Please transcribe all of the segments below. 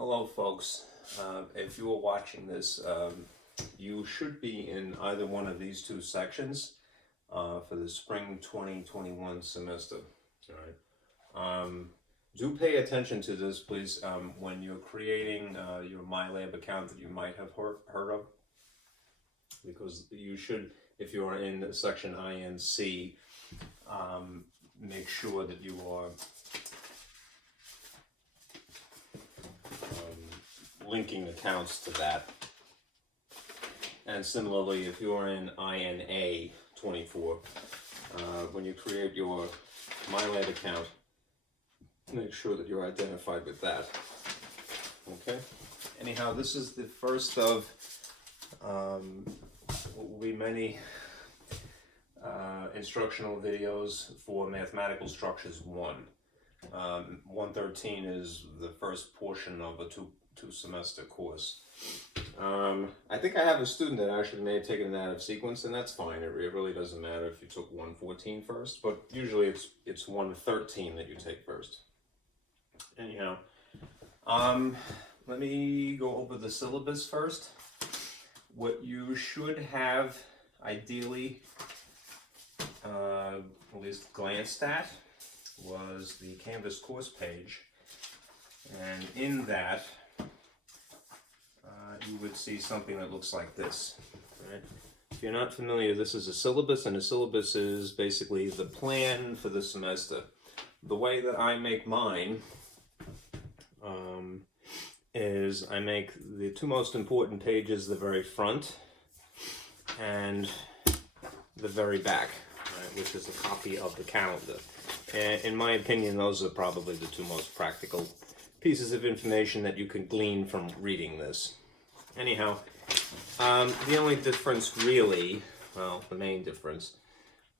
Hello folks, if you are watching this, you should be in either one of these two sections for the spring 2021 semester. All right. Do pay attention to this, please, when you're creating your MyLab account that you might have heard of, because you should, if you're in section INC, make sure that you are linking accounts to that. And similarly, if you're in INA 24, when you create your MyLab account, make sure that you're identified with that. Okay? Anyhow, this is the first of what will be many instructional videos for Mathematical Structures 1. 113 is the first portion of a two-semester course. I think I have a student that actually may have taken it out of sequence, and that's fine. It really doesn't matter if you took 114 first, but usually it's 113 that you take first. Anyhow, let me go over the syllabus first. What you should have ideally at least glanced at was the Canvas course page, and in that you would see something that looks like this. Right? If you're not familiar, this is a syllabus, and a syllabus is basically the plan for the semester. The way that I make mine is I make the two most important pages the very front and the very back, right, which is a copy of the calendar. And in my opinion, those are probably the two most practical pieces of information that you can glean from reading this. Anyhow, the only difference really, well, the main difference,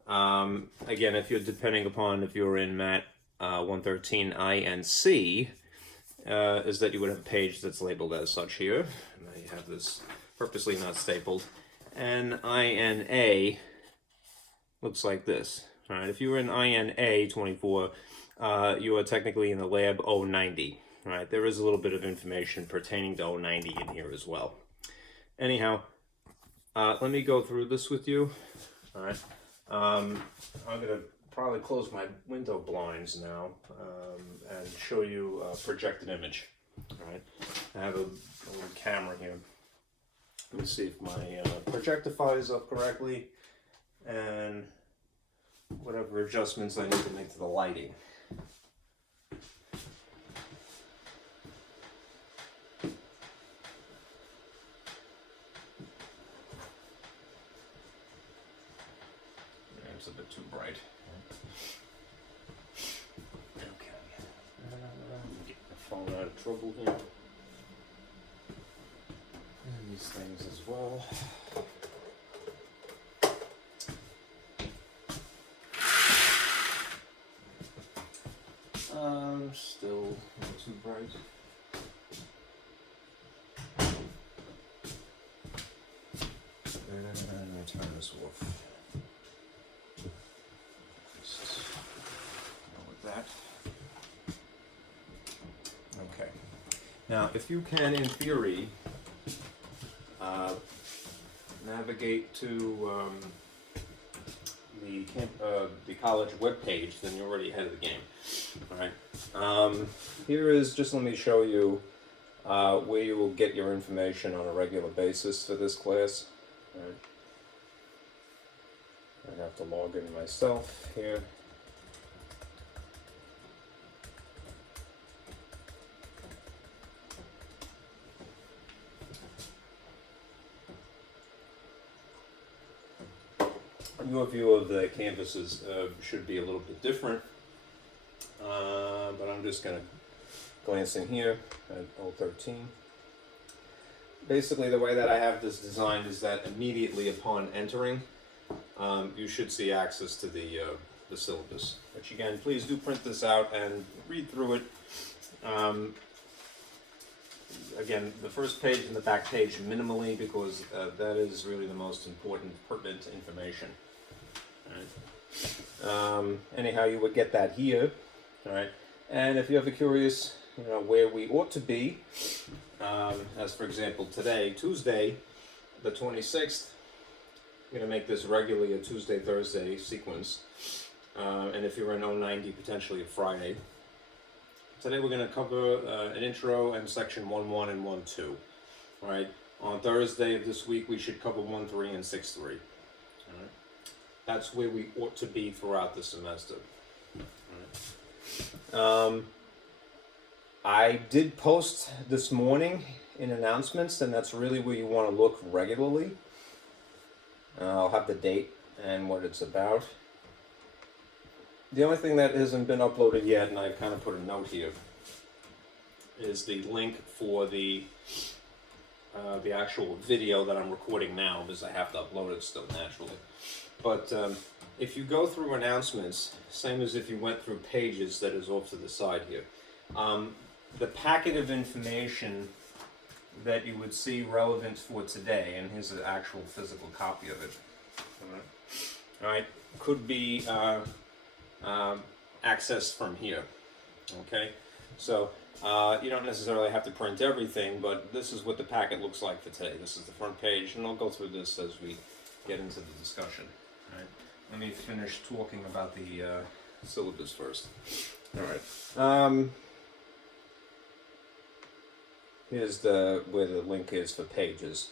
again, if you're depending upon if you're in MAT-113 INC, is that you would have a page that's labeled as such here. And I have this purposely not stapled. And INA looks like this. All right, if you were in INA 24, you are technically in the lab 090. All right, there is a little bit of information pertaining to 090 in here as well. Anyhow, let me go through this with you. All right, I'm going to probably close my window blinds now and show you a projected image. All right, I have a little camera here. Let me see if my projector fires up correctly and whatever adjustments I need to make to the lighting. It's a bit too bright. Okay. Get the phone out of trouble here. And these things as well. Still not too bright. And I turn this off. Just go with that. Okay. Now, if you can, in theory, navigate to the college webpage, then you're already ahead of the game. All right. Here is, just let me show you where you will get your information on a regular basis for this class. All right. I have to log in myself here. Your view of the canvases should be a little bit different, but I'm just going to glance in here at 013. Basically, the way that I have this designed is that immediately upon entering, you should see access to the syllabus. Which again, please do print this out and read through it. Again, the first page and the back page minimally, because that is really the most important, pertinent information. All right. Anyhow, you would get that here. All right. And if you're ever curious, where we ought to be. As for example, today, Tuesday, the 26th, I'm going to make this regularly a Tuesday-Thursday sequence. And if you're in 090, potentially a Friday. Today we're going to cover an intro and section 1.1 and 1.2. Right? On Thursday of this week, we should cover 1.3 and 6.3. All right? That's where we ought to be throughout the semester. All right? I did post this morning in announcements, and that's really where you want to look regularly. I'll have the date and what it's about. The only thing that hasn't been uploaded yet, and I've kind of put a note here, is the link for the actual video that I'm recording now, because I have to upload it still naturally. But if you go through announcements, same as if you went through pages that is off to the side here, the packet of information that you would see relevant for today, and here's an actual physical copy of it, all right, could be accessed from here. Okay, so you don't necessarily have to print everything, but this is what the packet looks like for today. This is the front page, and I'll go through this as we get into the discussion. All right, let me finish talking about the syllabus first. All right. Here's where the link is for pages.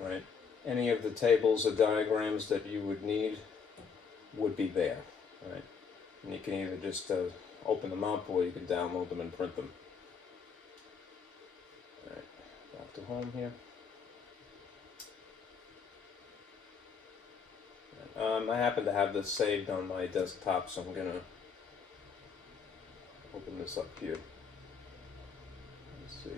All right. Any of the tables or diagrams that you would need would be there. All right. And you can either just open them up, or you can download them and print them. All right. Back to home here. I happen to have this saved on my desktop, so I'm gonna open this up here. Let's see.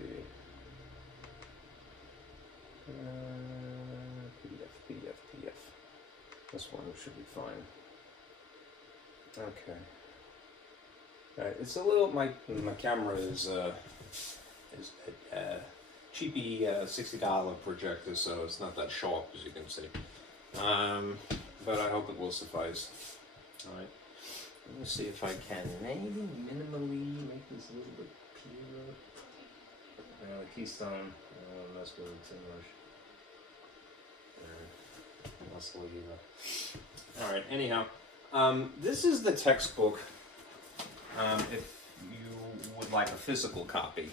PDF. This one should be fine. Okay. Alright, it's a little, my camera is a cheapy $60 projector, so it's not that sharp, as you can see. But I hope it will suffice. Alright. Let me see if I can maybe minimally make this a little bit clearer. The keystone, mess with it too much. Alright, anyhow, this is the textbook if you would like a physical copy.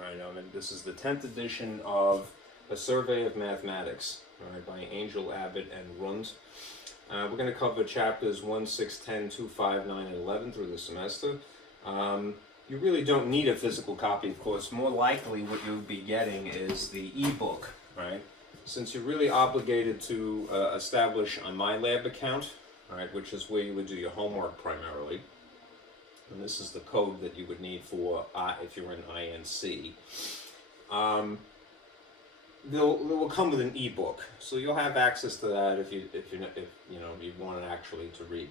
Right, this is the 10th edition of A Survey of Mathematics, right, by Angel, Abbott, and Rund. We're going to cover chapters 1, 6, 10, 2, 5, 9, and 11 through the semester. You really don't need a physical copy, of course. More likely what you'll be getting is the EBook, right? Since you're really obligated to establish a MyLab account, all right, which is where you would do your homework primarily, and this is the code that you would need for if you're in INC. They will come with an ebook, so you'll have access to that if you want it actually to read,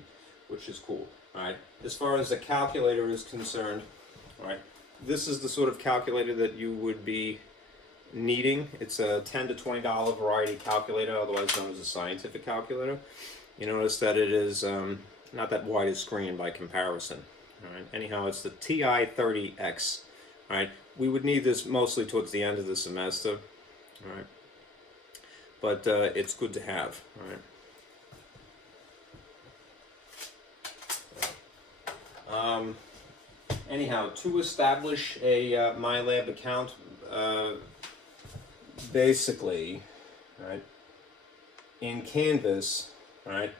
which is cool. All right. As far as the calculator is concerned, all right, this is the sort of calculator that you would be needing. It's a $10 to $20 variety calculator, otherwise known as a scientific calculator. You notice that it is not that wide a screen by comparison. All right. Anyhow, it's the TI-30X. All right. We would need this mostly towards the end of the semester. All right. But it's good to have. All right. Anyhow, to establish a MyLab account, basically, right, in Canvas, right,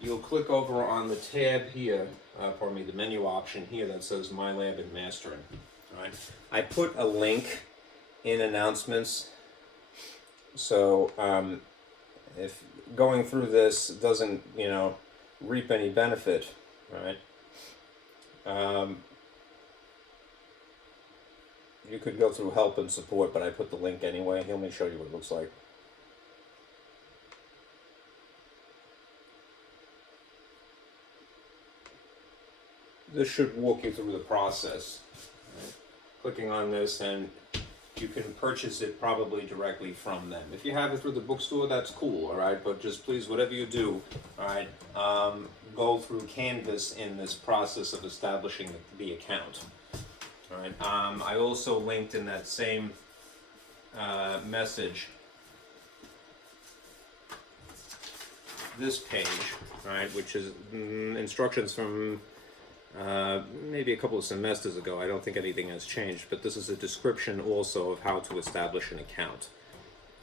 you'll click over on the tab here, the menu option here that says MyLab and Mastering. All right. I put a link in announcements, so if going through this doesn't, reap any benefit, right? You could go through help and support, but I put the link anyway. Let me show you what it looks like. This should walk you through the process. Right? Clicking on this, and you can purchase it probably directly from them. If you have it through the bookstore, that's cool, all right? But just please, whatever you do, all right, go through Canvas in this process of establishing the account. All right. I also linked in that same message this page, right, which is instructions from maybe a couple of semesters ago. I don't think anything has changed, but this is a description also of how to establish an account.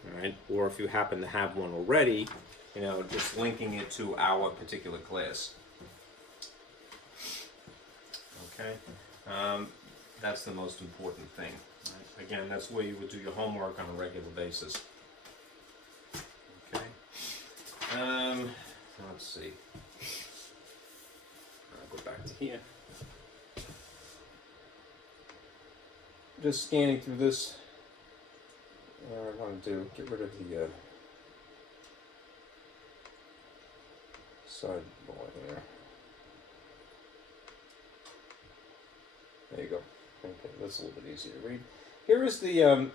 All right, or if you happen to have one already, you know, just linking it to our particular class. Okay, that's the most important thing. Right? Again, that's where you would do your homework on a regular basis. Okay. Let's see. I'll go back to here. Just scanning through this. What I want to do, get rid of the sidebar here. There you go. Okay, that's a little bit easier to read. Here is the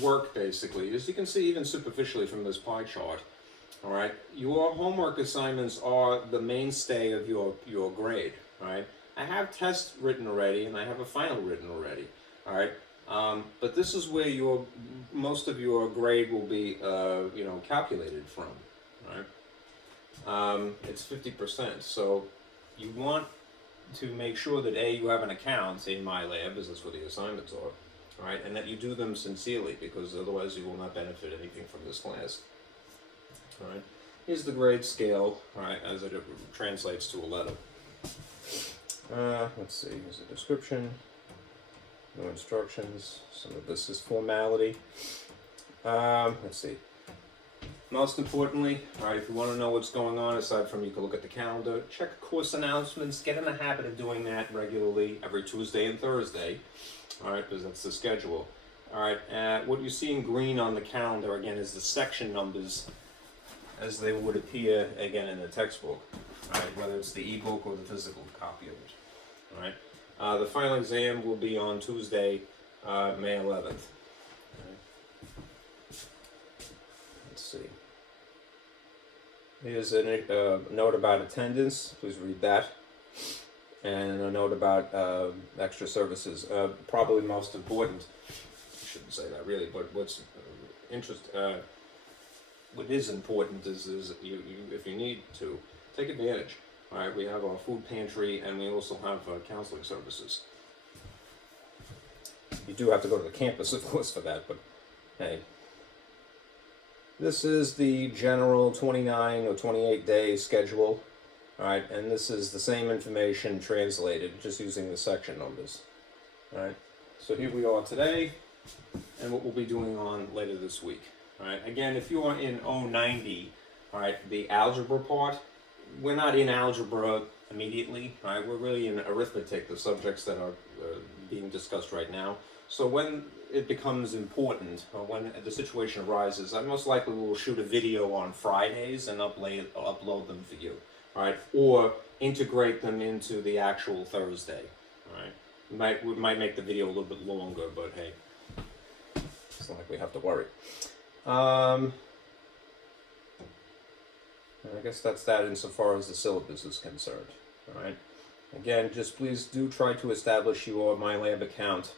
work, basically. As you can see, even superficially from this pie chart, all right, your homework assignments are the mainstay of your grade, all right? I have tests written already, and I have a final written already, all right? But this is where most of your grade will be, you know, calculated from, right? It's 50%, so you want to make sure that you have an account in MyLab, as that's what the assignments are. All right, and that you do them sincerely, because otherwise you will not benefit anything from this class. All right, here's the grade scale, all right, as it translates to a letter. Let's see, here's a description, no instructions, some of this is formality. Let's see. Most importantly, all right, if you want to know what's going on, aside from you can look at the calendar, check course announcements, get in the habit of doing that regularly every Tuesday and Thursday. All right, because that's the schedule. All right, what you see in green on the calendar, again, is the section numbers as they would appear, again, in the textbook. All right, whether it's the e-book or the physical copy of it. All right, the final exam will be on Tuesday, May 11th. All right. Let's see. Here's a note about attendance. Please read that. And a note about extra services. Probably most important, I shouldn't say that really, but what is important is you if you need to, take advantage. All right, we have our food pantry, and we also have counseling services. You do have to go to the campus, of course, for that, but hey. This is the general 29 or 28 day schedule. All right, and this is the same information translated, just using the section numbers. All right, so here we are today, and what we'll be doing on later this week. All right, again, if you are in 090, all right, the algebra part, we're not in algebra immediately. All right, we're really in arithmetic, the subjects that are being discussed right now. So when it becomes important, or when the situation arises, I most likely will shoot a video on Fridays and upload them for you. All right, or integrate them into the actual Thursday. All right, we might make the video a little bit longer, but hey, it's not like we have to worry. I guess that's that insofar as the syllabus is concerned. All right, again, just please do try to establish your MyLab account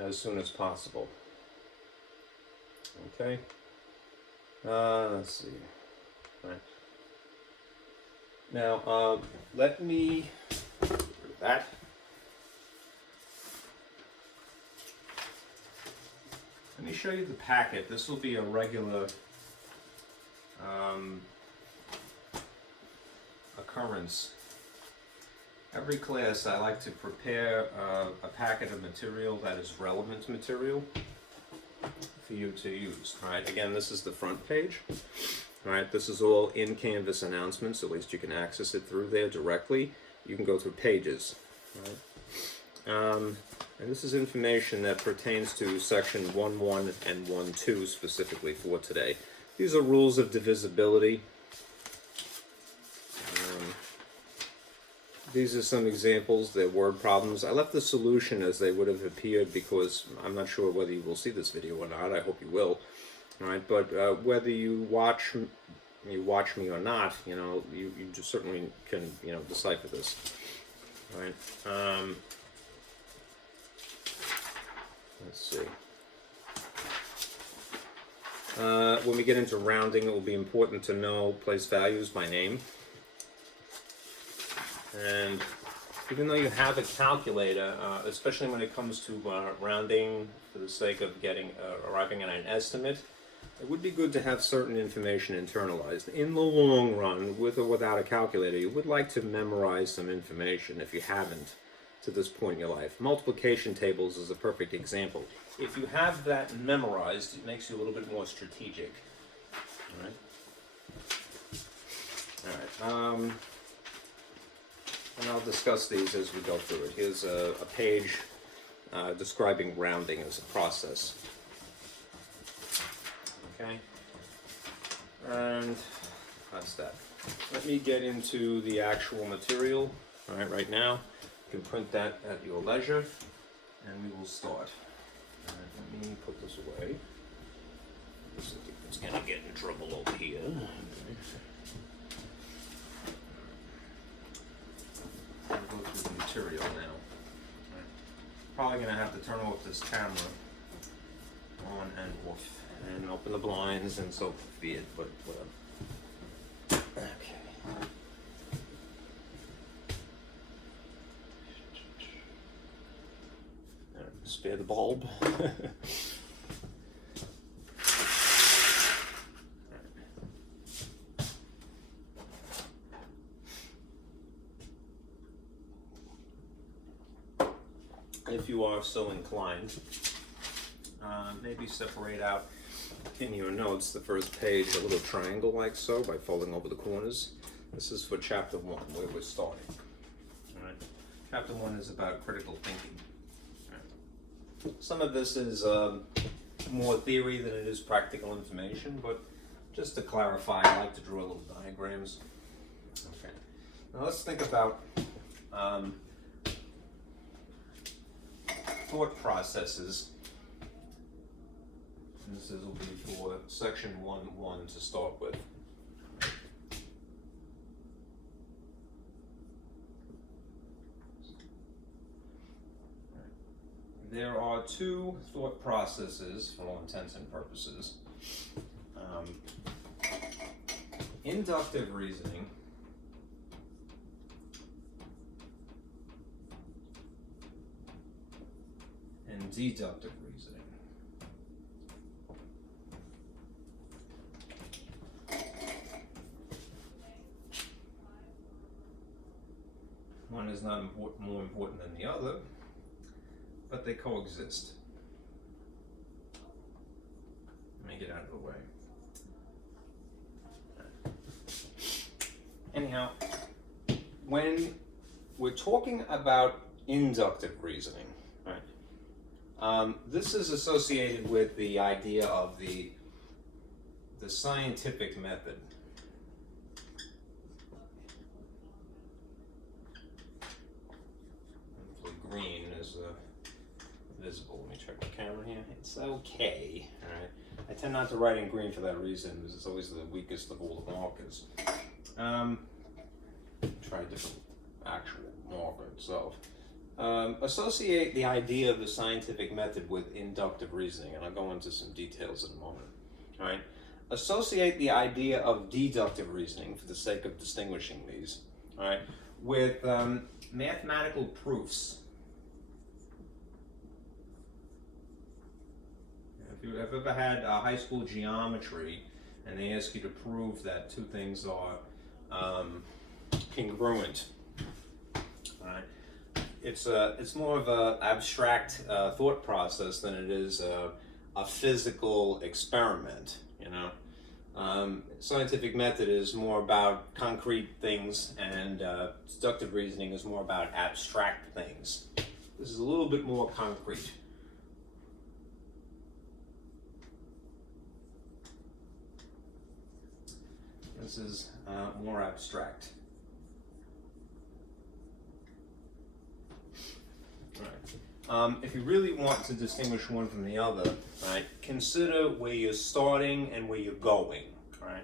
as soon as possible. Okay. Let's see. All right. Now, let me get rid of that. Let me show you the packet. This will be a regular occurrence. Every class I like to prepare a packet of material that is relevant material for you to use. All right, again, this is the front page. All right, this is all in Canvas announcements. At least you can access it through there directly. You can go through pages. All right? And this is information that pertains to section 1.1 and 1.2 specifically for today. These are rules of divisibility. These are some examples. They're word problems. I left the solution as they would have appeared because I'm not sure whether you will see this video or not. I hope you will. All right, but whether you watch you watch me or not, you just certainly can, decipher this, right? Let's see. When we get into rounding, it will be important to know place values by name. And even though you have a calculator, especially when it comes to rounding for the sake of arriving at an estimate, it would be good to have certain information internalized. In the long run, with or without a calculator, you would like to memorize some information if you haven't to this point in your life. Multiplication tables is a perfect example. If you have that memorized, it makes you a little bit more strategic. All right. And I'll discuss these as we go through it. Here's a page describing rounding as a process. Okay, and that's that. Let me get into the actual material. All right, right now, you can print that at your leisure, and we will start. All right, let me put this away. It's gonna get in trouble over here. I'll go through the material now. Right. Probably gonna have to turn off this camera on and off, and open the blinds and so be it, but whatever. Okay. Spare the bulb. If you are so inclined, maybe separate out in your notes the first page a little triangle like so by folding over the corners. This is for chapter 1 where we're starting. All right. Chapter 1 is about critical thinking. All right. Some of this is more theory than it is practical information, but just to clarify, I like to draw little diagrams. Okay. Now let's think about thought processes. And this will be for section 1.1 to start with. There are two thought processes for all intents and purposes. Inductive reasoning and deductive reasoning. One is not more important than the other, but they coexist. Let me get out of the way. Anyhow, when we're talking about inductive reasoning, right, this is associated with the idea of the scientific method. Hopefully green is visible. Let me check the camera here. It's okay. All right. I tend not to write in green for that reason, because it's always the weakest of all the markers. Try a different actual marker itself. Associate the idea of the scientific method with inductive reasoning, and I'll go into some details in a moment. All right. Associate the idea of deductive reasoning, for the sake of distinguishing these, all right, with mathematical proofs. If you've ever had high school geometry and they ask you to prove that two things are congruent, right? It's more of an abstract thought process than it is a physical experiment, you know. Scientific method is more about concrete things, and deductive reasoning is more about abstract things. This is a little bit more concrete. This is more abstract. Right. If you really want to distinguish one from the other, right, consider where you're starting and where you're going. Right.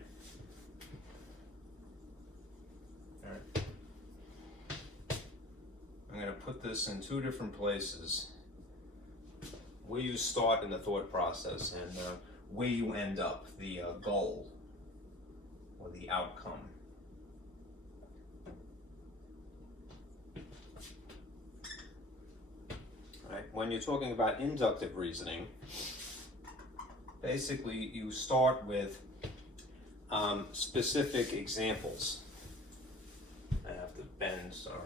put this in two different places, where you start in the thought process and where you end up, the goal or the outcome. Right? When you're talking about inductive reasoning, basically you start with specific examples. I have to bend, sorry.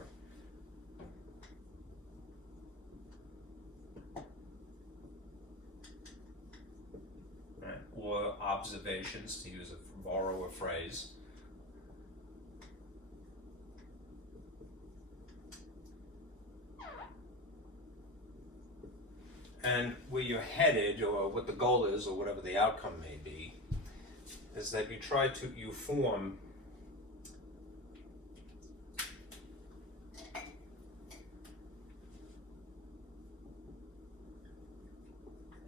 Right. Or observations, to borrow a phrase. And where you're headed, or what the goal is, or whatever the outcome may be, is that you form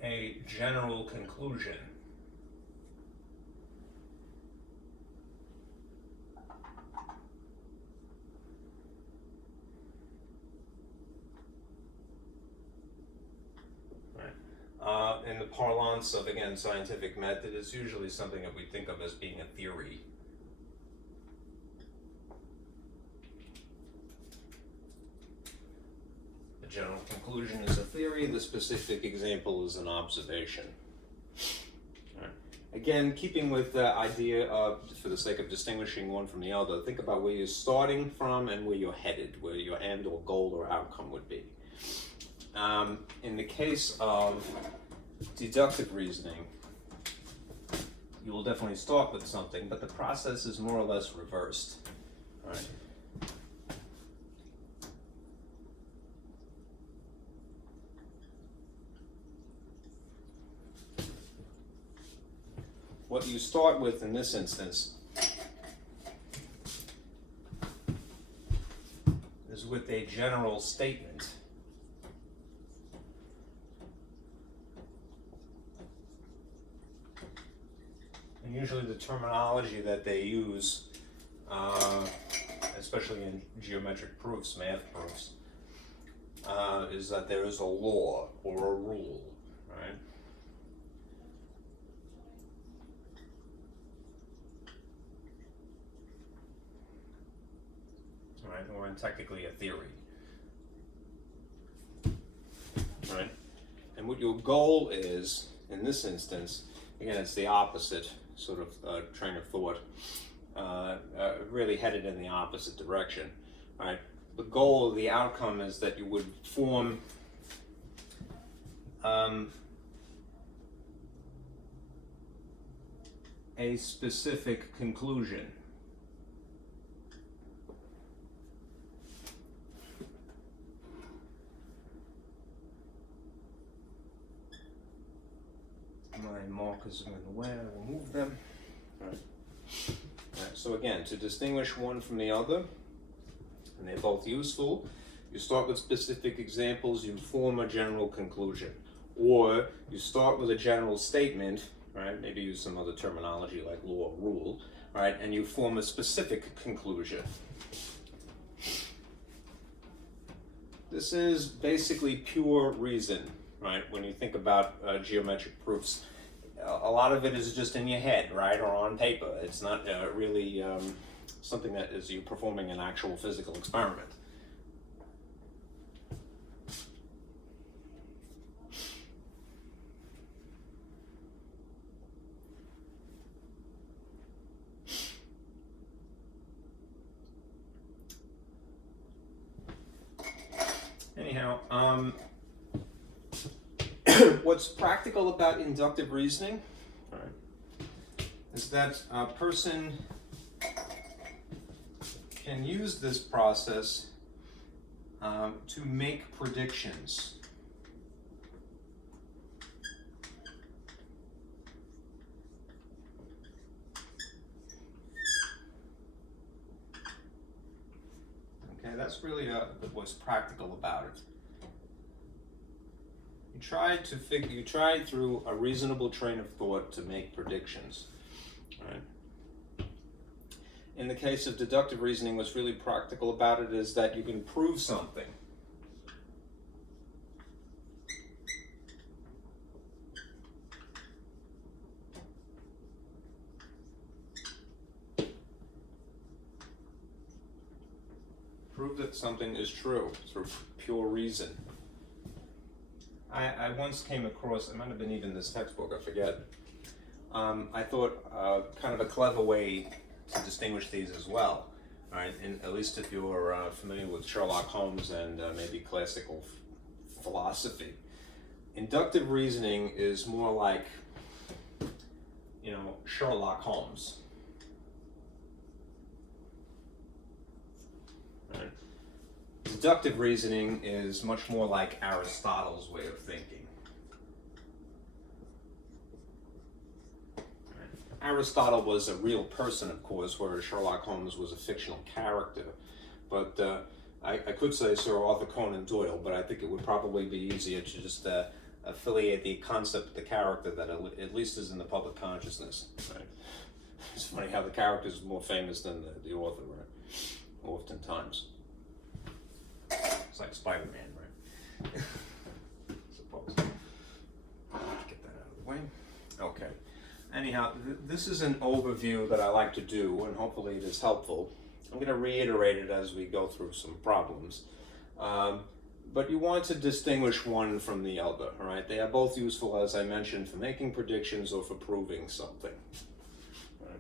a general conclusion. In the parlance of, again, scientific method, is usually something that we think of as being a theory. The general conclusion is a theory, the specific example is an observation. Right. Again, keeping with the idea of, for the sake of distinguishing one from the other, think about where you're starting from and where you're headed, where your end or goal or outcome would be. In the case of deductive reasoning, you will definitely start with something, but the process is more or less reversed. Right? What you start with in this instance is with a general statement. And usually the terminology that they use, especially in geometric proofs, math proofs, is that there is a law or a rule, right? Right, or technically a theory. Right? And what your goal is, in this instance, again, it's the opposite sort of train of thought, really headed in the opposite direction, right? The goal, the outcome is that you would form a specific conclusion. My markers are in the way, I will move them. All right. All right. So again, to distinguish one from the other, and they're both useful, you start with specific examples, you form a general conclusion. Or you start with a general statement, right? Maybe use some other terminology like law or rule, right? And you form a specific conclusion. This is basically pure reason, right? When you think about geometric proofs, a lot of it is just in your head, right, or on paper. It's not really something that is you performing an actual physical experiment. Anyhow, what's practical about inductive reasoning, right, is that a person can use this process to make predictions. Okay, that's really what's practical about it. You tried through a reasonable train of thought to make predictions. Right? In the case of deductive reasoning, what's really practical about it is that you can prove something. prove that something is true through pure reason. I once came across, it might have been even this textbook, I forget. I thought kind of a clever way to distinguish these as well, right? And at least if you're familiar with Sherlock Holmes and maybe classical philosophy. Inductive reasoning is more like, you know, Sherlock Holmes. Right? Deductive reasoning is much more like Aristotle's way of thinking. Aristotle was a real person, of course, whereas Sherlock Holmes was a fictional character. But I could say Sir Arthur Conan Doyle, but I think it would probably be easier to just affiliate the concept with the character that at least is in the public consciousness. Right? It's funny how the character is more famous than the author, right? Oftentimes. It's like Spider-Man, right? Suppose. Get that out of the way. Okay. Anyhow, this is an overview that I like to do, and hopefully it is helpful. I'm going to reiterate it as we go through some problems. But you want to distinguish one from the other, all right? They are both useful, as I mentioned, for making predictions or for proving something. Right?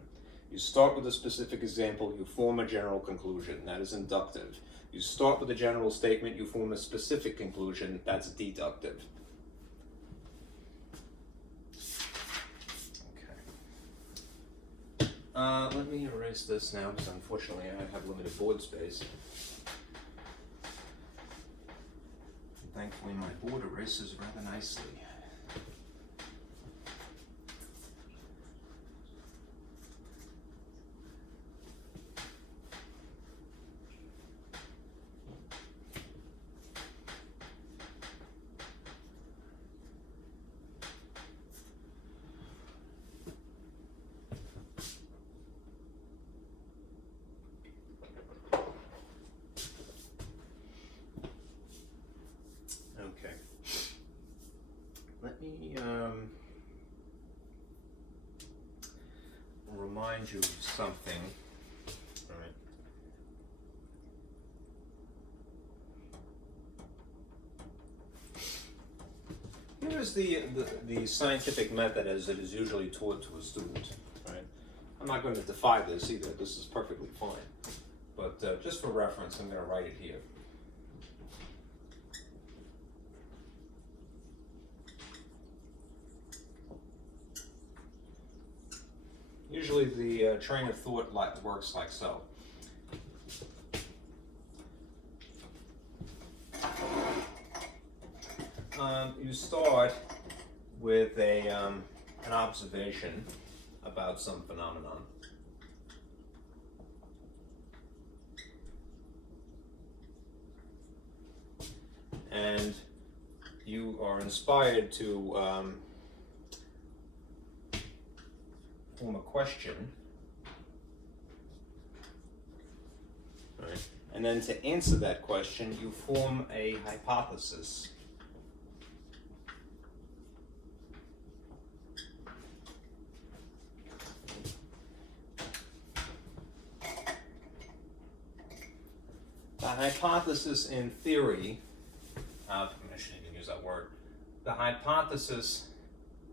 You start with a specific example, you form a general conclusion. That is inductive. You start with a general statement, you form a specific conclusion. That's deductive. Let me erase this now, because unfortunately I have limited board space. And thankfully my board erases rather nicely. Let me remind you of something. All right. Here is the scientific method as it is usually taught to a student. Right? I'm not going to defy this either. This is perfectly fine. But just for reference, I'm going to write it here. Usually the train of thought works like so. You start with an observation about some phenomenon. And you are inspired to form a question, right? And then to answer that question, you form a hypothesis. The hypothesis in theory, I shouldn't even use that word. The hypothesis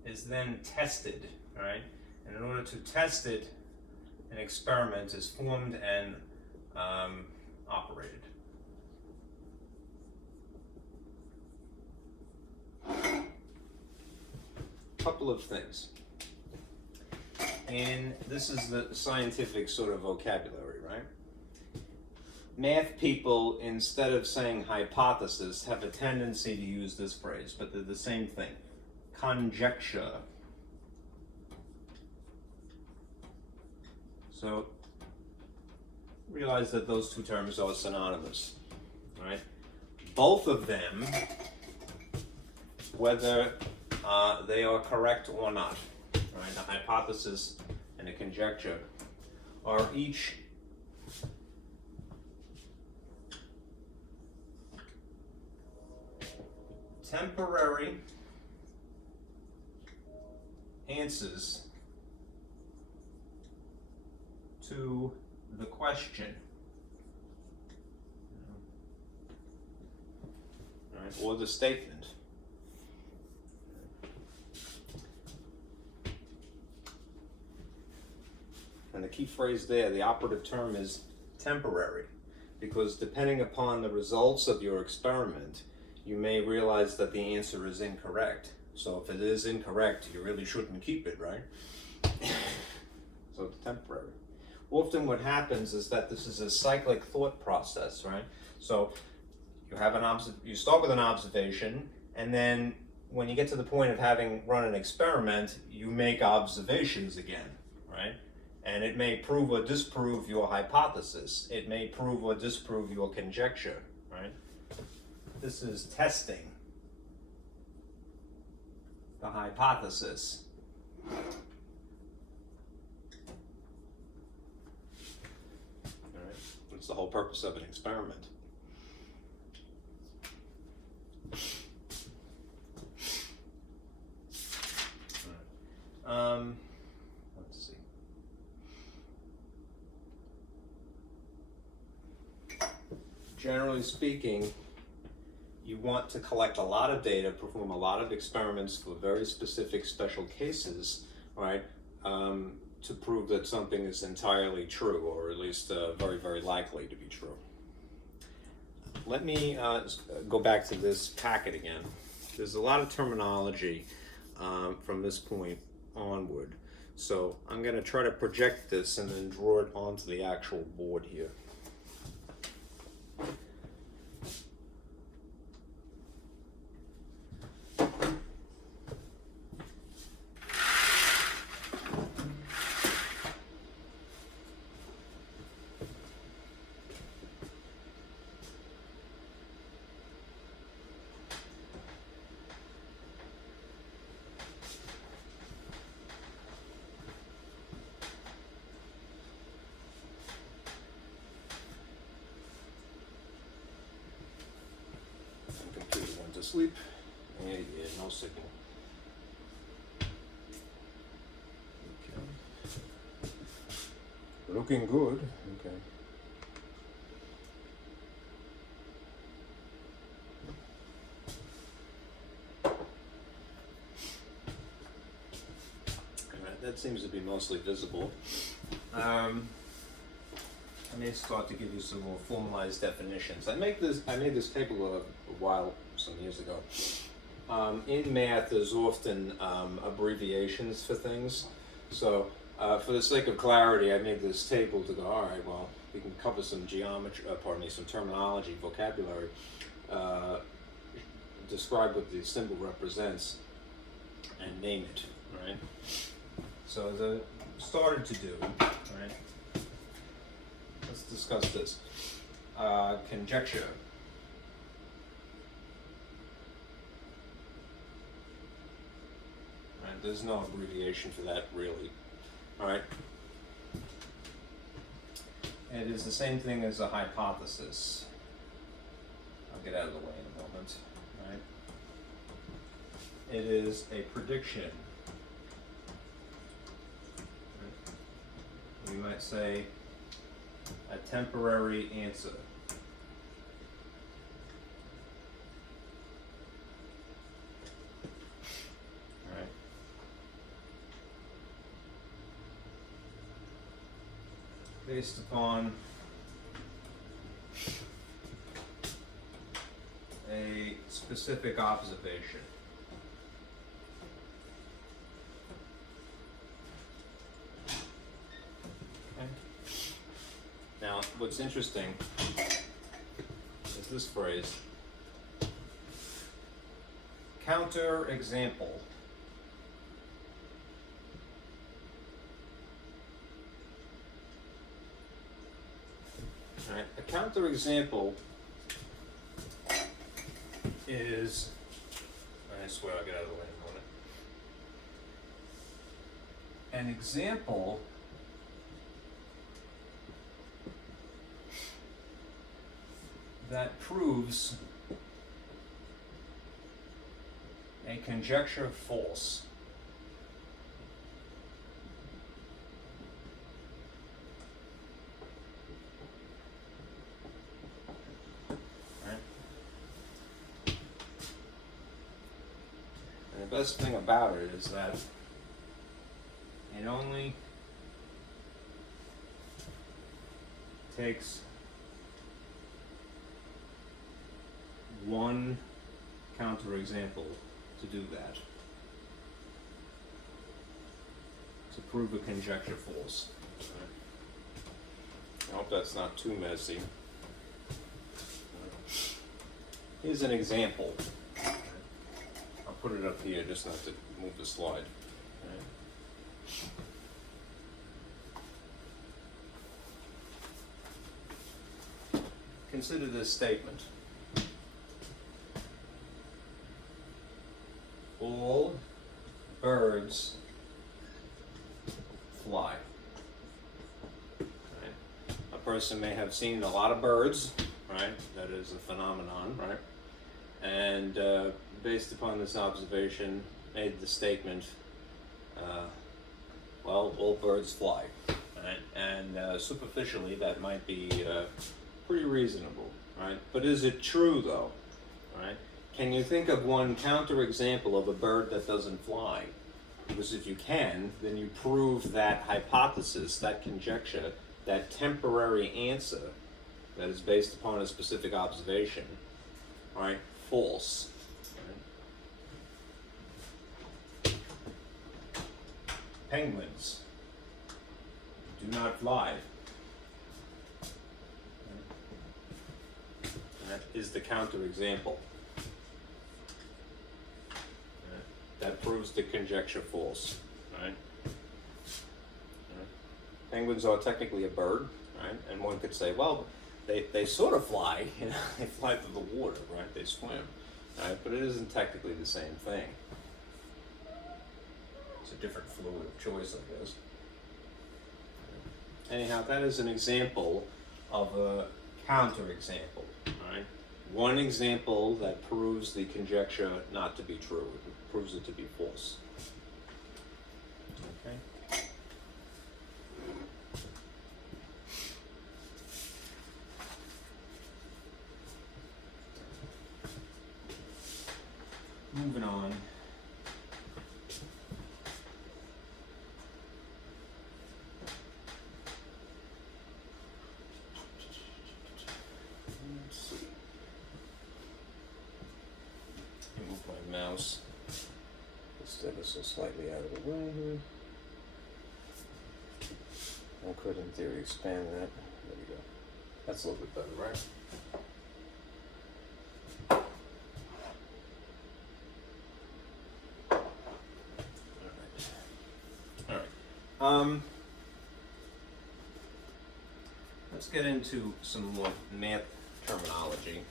is then tested, all right? And in order to test it, an experiment is formed and operated. Couple of things. And this is the scientific sort of vocabulary, right? Math people, instead of saying hypothesis, have a tendency to use this phrase, but they're the same thing. Conjecture. So realize that those two terms are synonymous, right? Both of them, whether they are correct or not, right? A hypothesis and a conjecture are each temporary answers to the question. right, or the statement. And the key phrase there, the operative term is temporary, because depending upon the results of your experiment, you may realize that the answer is incorrect. So if it is incorrect, you really shouldn't keep it, right? So it's temporary. Often what happens is that this is a cyclic thought process, right? So you have you start with an observation, and then when you get to the point of having run an experiment, you make observations again, right? And it may prove or disprove your hypothesis. It may prove or disprove your conjecture, right? This is testing the hypothesis. All right. That's the whole purpose of an experiment. All right. Let's see. Generally speaking, you want to collect a lot of data, perform a lot of experiments for very specific special cases, right, to prove that something is entirely true, or at least very, very likely to be true. Let me go back to this packet again. There's a lot of terminology from this point onward. So I'm going to try to project this and then draw it onto the actual board here. Sleep, and yeah, no signal. Okay. Looking good. Okay. All right, that seems to be mostly visible. I may start to give you some more formalized definitions. I made this table some years ago. In math, there's often abbreviations for things. So for the sake of clarity, I made this table to go, all right, well, we can cover some geometry, some terminology, vocabulary, describe what the symbol represents, and name it, right? So the started to do, right? Let's discuss this. Conjecture. Right, there's no abbreviation for that, really. All right. It is the same thing as a hypothesis. I'll get out of the way in a moment. All right. It is a prediction. Right. We might say a temporary answer. All right. Based upon a specific observation. Now, what's interesting is this phrase, counter example. All right, a counter example is, I swear I'll get out of the way in a moment. An example that proves a conjecture false. Right? best thing about it is that it only takes one counterexample to do that, to prove a conjecture false. I hope that's not too messy. Here's an example. I'll put it up here just not to move the slide. Consider this statement. All birds fly. Right? A person may have seen a lot of birds, right? That is a phenomenon, right? And based upon this observation, made the statement, well, all birds fly. Right? And superficially, that might be pretty reasonable, right? But is it true, though? Right? Can you think of one counterexample of a bird that doesn't fly? Because if you can, then you prove that hypothesis, that conjecture, that temporary answer that is based upon a specific observation, right, false. Right? Penguins do not fly. And that is the counterexample. That proves the conjecture false, right? Penguins are technically a bird, right? And one could say, well, they sort of fly, you know, they fly through the water, right? They swim, right? But it isn't technically the same thing. It's a different fluid of choice, I guess. Anyhow, that is an example of a counterexample, right? One example that proves the conjecture not to be true. It proves it to be false. Okay. Moving on. Let's see. Move my mouse. Instead of so slightly out of the way here. I could, in theory, expand that. There we go. That's a little bit better, right? Let's get into some more math terminology.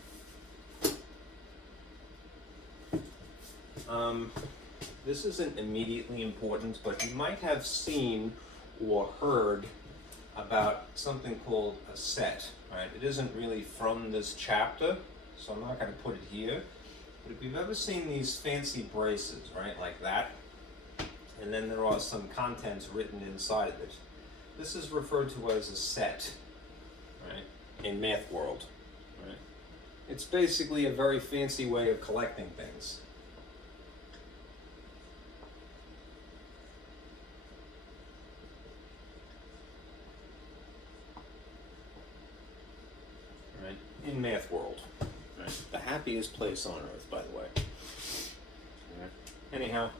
This isn't immediately important, but you might have seen or heard about something called a set, right? It isn't really from this chapter, so I'm not going to put it here. But if you've ever seen these fancy braces, right, like that, and then there are some contents written inside of it, this is referred to as a set, right, in math world, right? It's basically a very fancy way of collecting things. Right, in math world, right? The happiest place on earth, by the way. Right. Anyhow,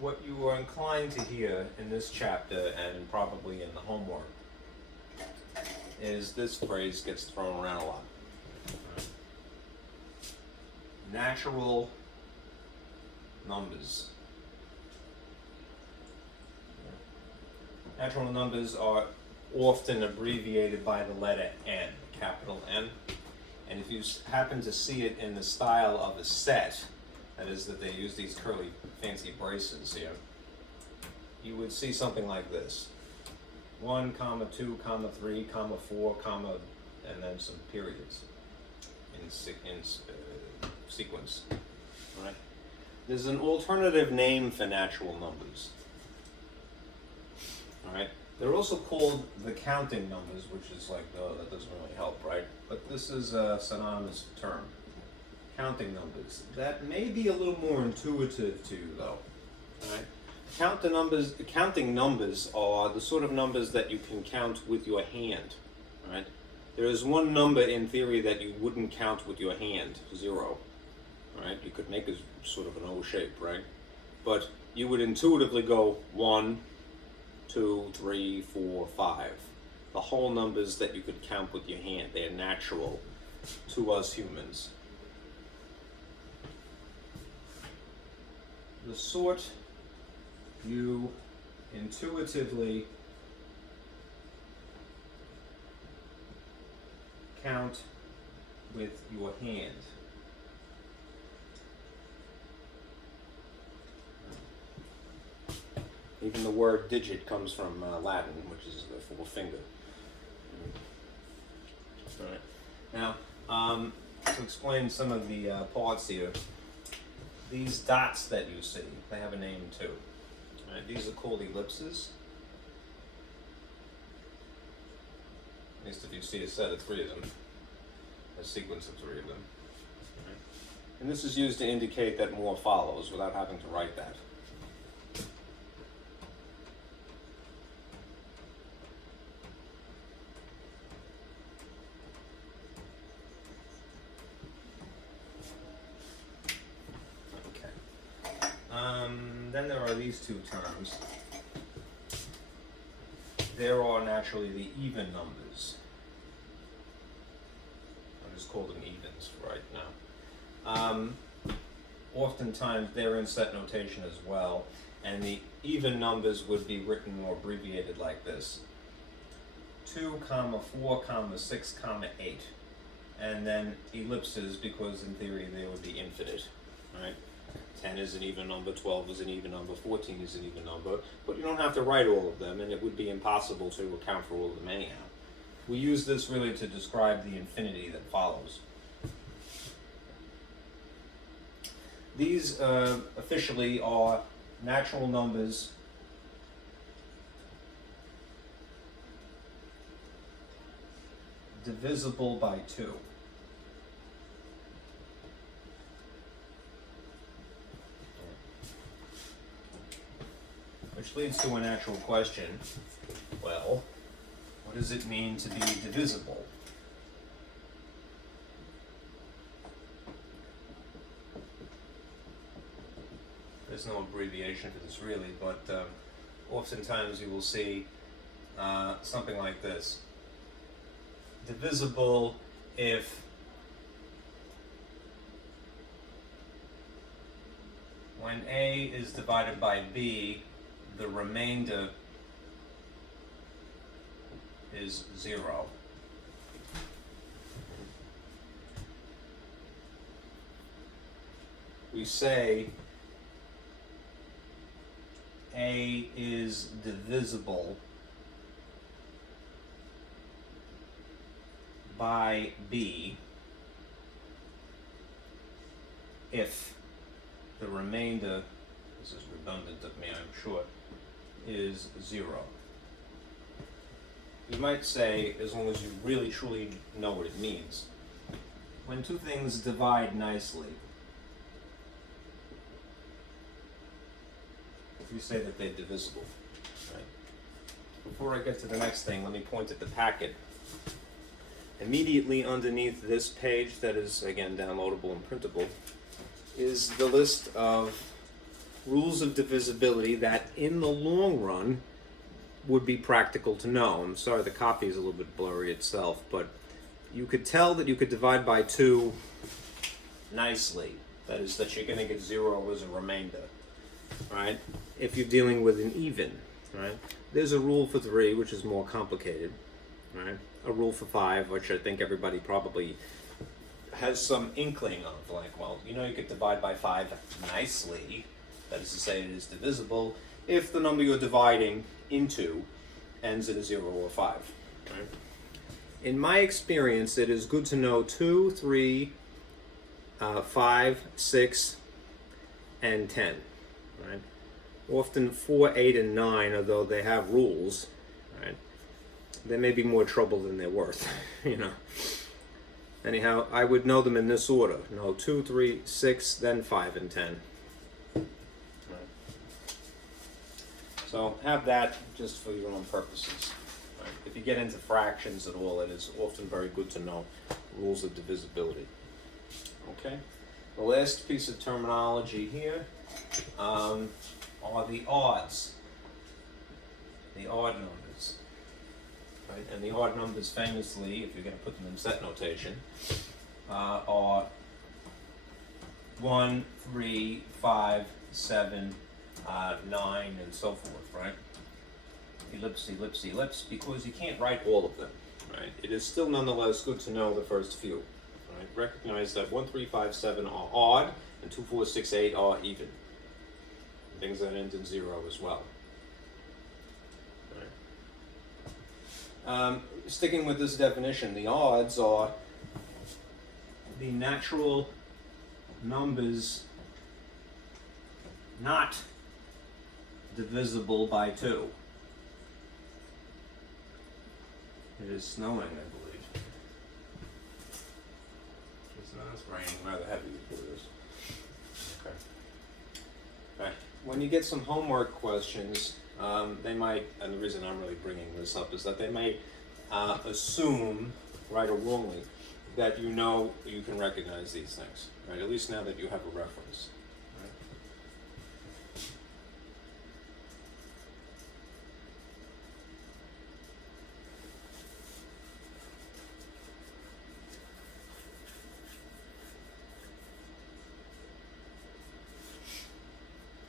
what you are inclined to hear in this chapter and probably in the homework is this phrase gets thrown around a lot. Natural numbers. Natural numbers are often abbreviated by the letter N, capital N. And if you happen to see it in the style of a set, that is that they use these curly fancy braces here, you would see something like this. 1, 2, 3, 4, and then some periods in sequence. All right. There's an alternative name for natural numbers. All right. They're also called the counting numbers, which is like, oh, that doesn't really help, right? But this is a synonymous term. counting numbers. That may be a little more intuitive to you though. Right? Counting numbers are the sort of numbers that you can count with your hand. Right? There is one number in theory that you wouldn't count with your hand, 0. Right? You could make a sort of an O shape, right? But you would intuitively go 1, 2, 3, 4, 5. The whole numbers that you could count with your hand. They're natural to us humans. The sort you intuitively count with your hand. Even the word digit comes from Latin, which is the 4-finger. All right. Now, to explain some of the parts here, these dots that you see, they have a name too. All right. These are called ellipses. At least if you see a set of 3 of them, a sequence of 3 of them. All right. And this is used to indicate that more follows without having to write that. Then there are these 2 terms. There are naturally the even numbers. I'll just call them evens right now. Oftentimes they're in set notation as well, and the even numbers would be written or abbreviated like this: 2, 4, 6, 8, and then ellipses, because in theory they would be infinite, right? 10 is an even number, 12 is an even number, 14 is an even number, but you don't have to write all of them, and it would be impossible to account for all of them anyhow. We use this really to describe the infinity that follows. These officially are natural numbers divisible by 2. Which leads to a natural question. Well, what does it mean to be divisible? There's no abbreviation for this really, but oftentimes you will see something like this. Divisible if when A is divided by B, the remainder is 0. We say A is divisible by B if the remainder, this is redundant of me, I'm sure, is 0. You might say, as long as you really truly know what it means, when 2 things divide nicely, you say that they're divisible. Right? Before I get to the next thing, let me point at the packet. Immediately underneath this page, that is again downloadable and printable, is the list of rules of divisibility that in the long run would be practical to know. I'm sorry the copy is a little bit blurry itself, but you could tell that you could divide by 2 nicely. That is, that you're going to get 0 as a remainder, right? If you're dealing with an even, right? There's a rule for 3, which is more complicated, right? A rule for 5, which I think everybody probably has some inkling of, like, well, you know, you could divide by 5 nicely. That is to say, it is divisible if the number you're dividing into ends in a 0 or 5. Right? In my experience, it is good to know 2, 3, 5, 6, and 10. Right? Often 4, 8, and 9, although they have rules, right, they may be more trouble than they're worth, you know. Anyhow, I would know them in this order. 2, 3, 6, then 5 and 10. So have that just for your own purposes. Right? If you get into fractions at all, it is often very good to know rules of divisibility. Okay. The last piece of terminology here are the odds. The odd numbers. Right? And the odd numbers famously, if you're going to put them in set notation, are 1, 3, 5, 7, 9, and so forth, right? Ellipse, ellipse, ellipse, because you can't write all of them, right? It is still nonetheless good to know the first few, right? Recognize that 1, 3, 5, 7 are odd, and 2, 4, 6, 8 are even. Things that end in 0 as well. Right. Sticking with this definition, the odds are the natural numbers not divisible by 2. It is snowing, I believe. It's not. It's raining rather heavy before this. Okay. Alright. When you get some homework questions, they might, and the reason I'm really bringing this up is that they might assume, right or wrongly, that you know you can recognize these things, right? At least now that you have a reference.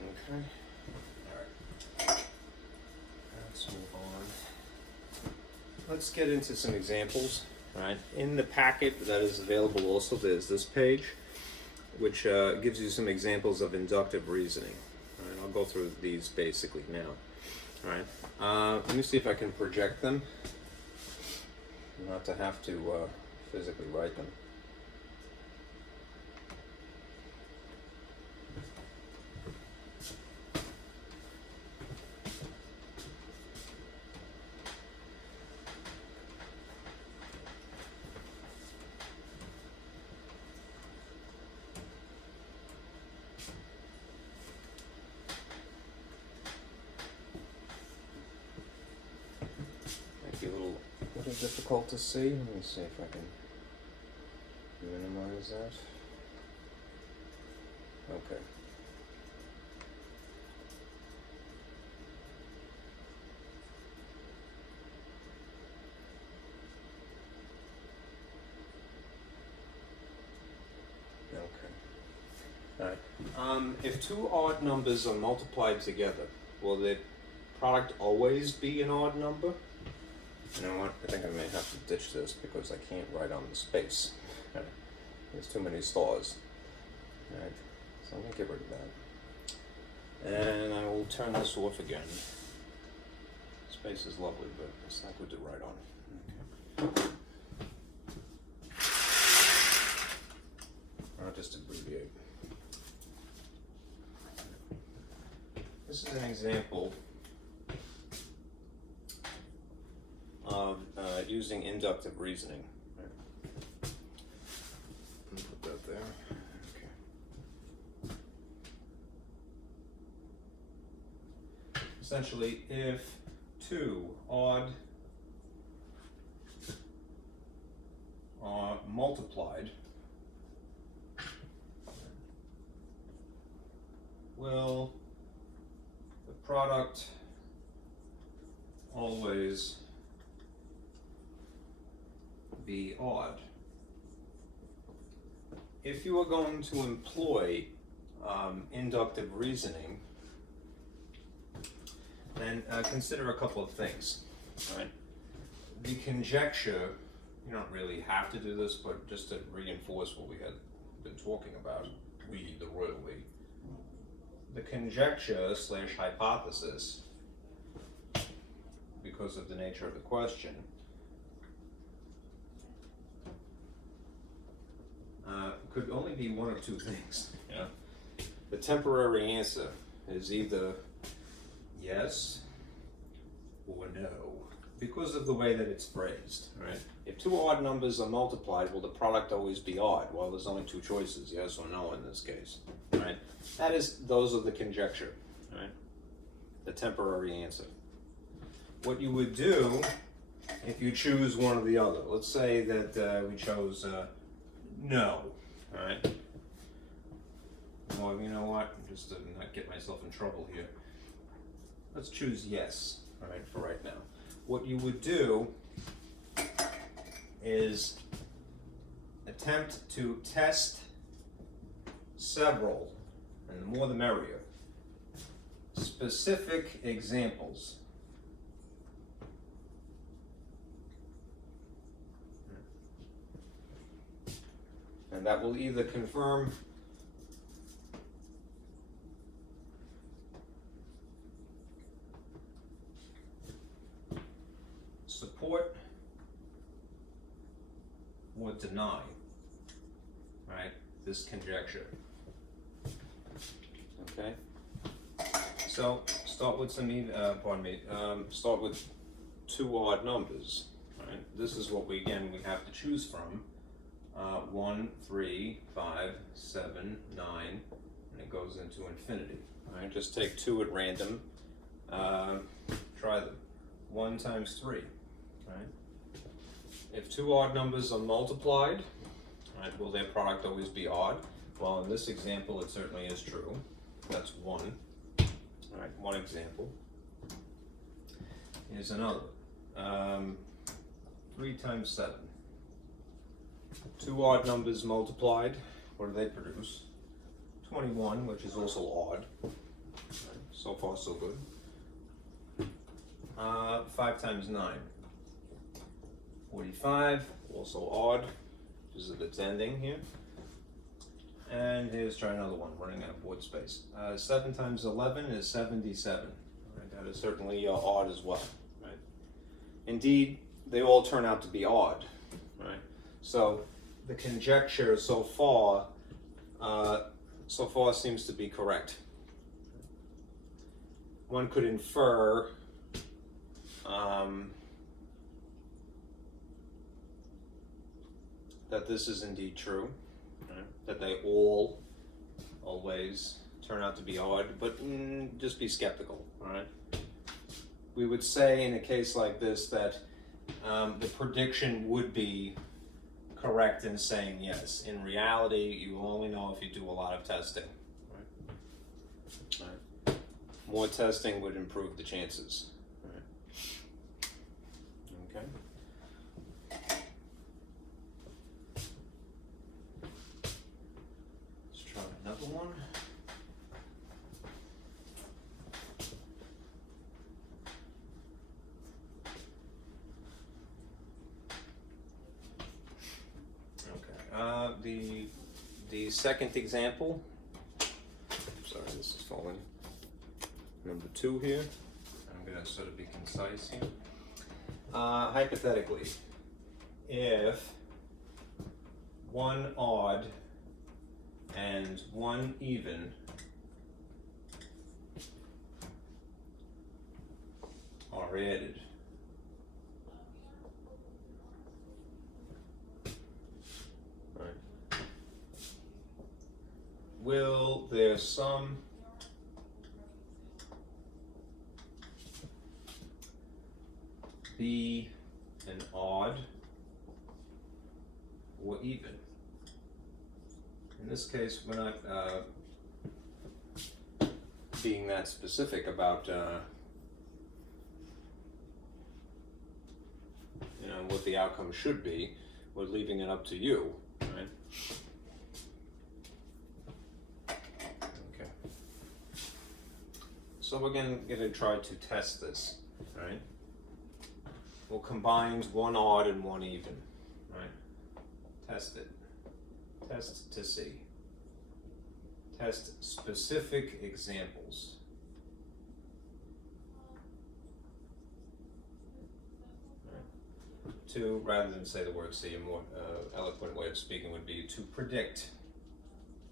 Okay. Alright. Let's move on. Let's get into some examples. Right. In the packet that is available also, there's this page, which gives you some examples of inductive reasoning. All right, I'll go through these basically now. All right. Let me see if I can project them, not to have to physically write them. Might be a little difficult to see. Let me see if I can minimize that. Okay. Okay. All right. If two odd numbers are multiplied together, will the product always be an odd number? You know what? I think I may have to ditch this because I can't write on the space. There's too many stars. All right. So I'm gonna get rid of that. And I will turn this off again. Space is lovely, but it's not good to write on. Okay. I'll just abbreviate. This is an example of using inductive reasoning. Let me put that there. Okay. Essentially, if two odd are multiplied, will the product always be odd? If you are going to employ inductive reasoning, then consider a couple of things. Right? The conjecture, you don't really have to do this, but just to reinforce what we had been talking about, we, the royal we, the conjecture / hypothesis, because of the nature of the question, could only be one of two things. Yeah. The temporary answer is either yes or no. because of the way that it's phrased, right? If two odd numbers are multiplied, will the product always be odd? Well, there's only two choices, yes or no in this case, right? Those are the conjecture, right? The temporary answer. What you would do if you choose one or the other. Let's say that we chose no, all right? Well, you know what? I'm just to not get myself in trouble here. Let's choose yes, all right, for right now. What you would do is attempt to test several, and the more the merrier, specific examples. And that will either confirm support or deny, right, this conjecture. Okay, so start with start with two odd numbers, right? This is what we have to choose from. 1, 3, 5, 7, 9, and it goes into infinity. All right, just take two at random. Try them. 1 times 3. Right? If two odd numbers are multiplied, right, will their product always be odd? Well, in this example, it certainly is true. That's 1. All right, one example. Here's another. 3 times 7. Two odd numbers multiplied, what do they produce? 21, which is also odd. Right, so far, so good. 5 times 9. 45, also odd, because of its ending here. And here's try another one, running out of board space. 7 times 11 is 77. Right, that is certainly odd as well. Right? Indeed, they all turn out to be odd. Right? So the conjecture so far seems to be correct. One could infer that this is indeed true, right? That they all always turn out to be odd, but just be skeptical, all right? We would say in a case like this that the prediction would be correct in saying yes. In reality, you will only know if you do a lot of testing, right? Right. More testing would improve the chances. Right. Okay. Let's try another one. The second example, sorry, this is falling. Number 2 here. I'm going to sort of be concise here. Hypothetically, if one odd and one even are added, will their sum be an odd or even? In this case, we're not being that specific about what the outcome should be. We're leaving it up to you, right? So we're going to try to test this, right? We'll combine one odd and one even, right? Test it. Test to see. Test specific examples. Right. To, rather than say the word see, a more eloquent way of speaking would be to predict,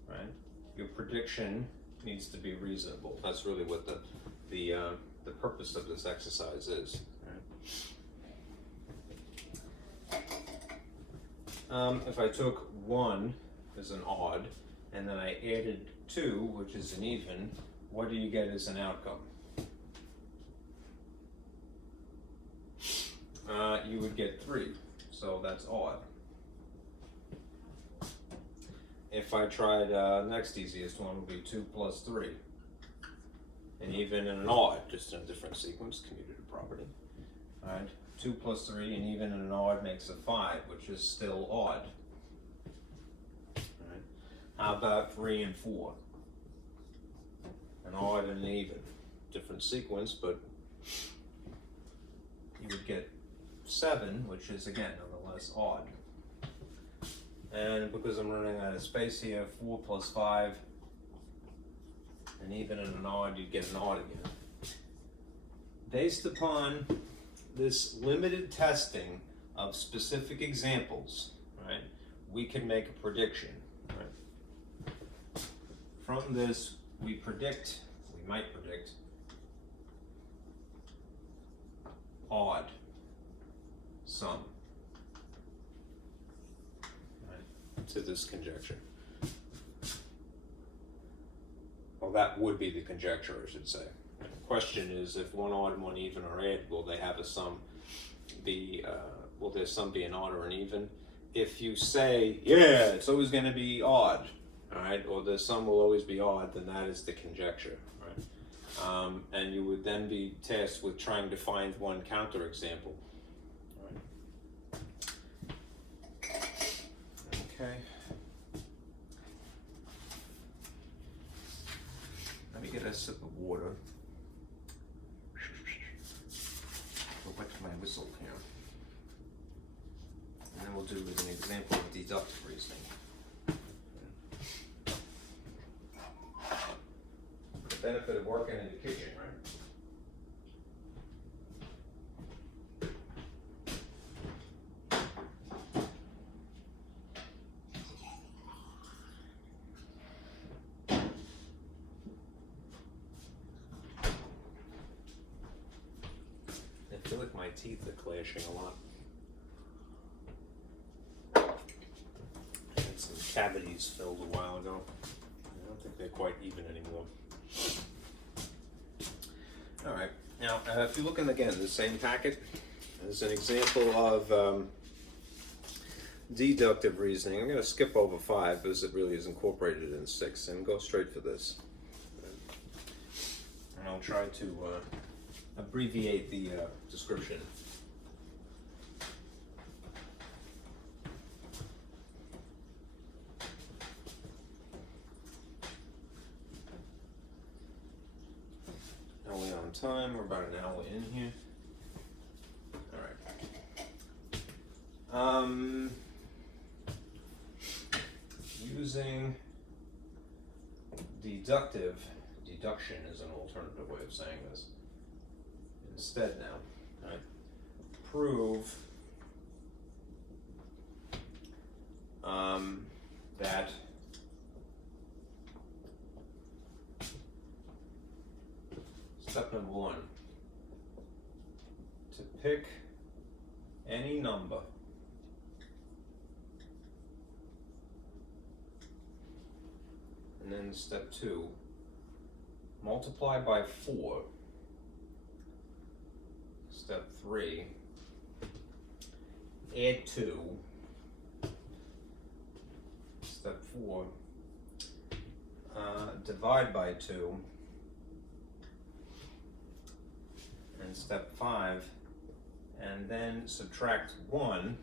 right? Your prediction needs to be reasonable. That's really what the purpose of this exercise is. Right? if I took 1 as an odd, and then I added 2, which is an even, what do you get as an outcome? You would get 3, so that's odd. If I tried, next easiest one would be 2 plus 3. An even and an odd, just in a different sequence, commutative property. Alright, 2 plus 3, an even and an odd makes a 5, which is still odd. Alright. How about 3 and 4? An odd and an even. Different sequence, but you would get 7, which is again nonetheless odd. And because I'm running out of space here, 4 plus 5, an even and an odd, you'd get an odd again. Based upon this limited testing of specific examples, right, we can make a prediction. Right? From this, we might predict odd sum, right, to this conjecture. Well, that would be the conjecture, I should say. The question is, if one odd and one even are added, will they have a sum be, will their sum be an odd or an even? If you say, yeah, it's always going to be odd, all right, or the sum will always be odd, then that is the conjecture, right? And you would then be tasked with trying to find one counterexample. Right? Okay. Let me get a sip of water. Go back to my whistle here. And then we'll do with an example of deductive reasoning. The benefit of working in the kitchen, right? I feel like my teeth are clashing a lot. I had some cavities filled a while ago. I don't think they're quite even anymore. Alright, now if you look in again the same packet, as an example of deductive reasoning, I'm going to skip over 5 because it really is incorporated in 6 and go straight for this. And I'll try to abbreviate the description. Are we on time? We're about an hour in here. All right. Using deduction is an alternative way of saying this. Instead now, right? Prove that step number 1, to pick any number and then step 2, multiply by 4. Step 3, add 2. Step 4, divide by 2. And step 5, and then subtract 1.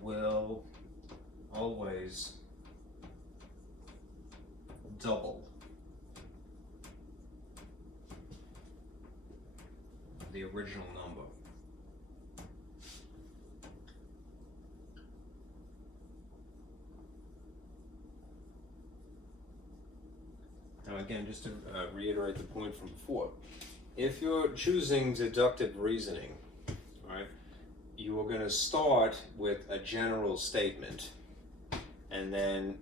Will always double the original number. Now again, just to reiterate the point from before, if you're choosing deductive reasoning, right, you are going to start with a general statement, and then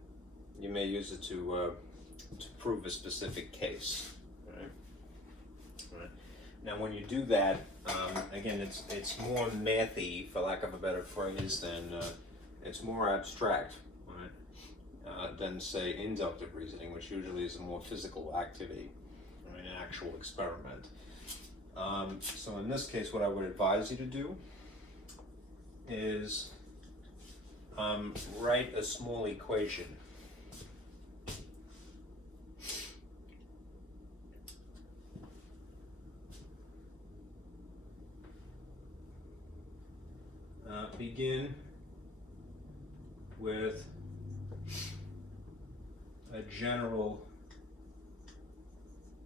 you may use it to to prove a specific case. Right? Right. Now, when you do that, again, it's more mathy, for lack of a better phrase, than it's more abstract, right? Than say inductive reasoning, which usually is a more physical activity, right? An actual experiment. So in this case, what I would advise you to do is write a small equation. Begin with a general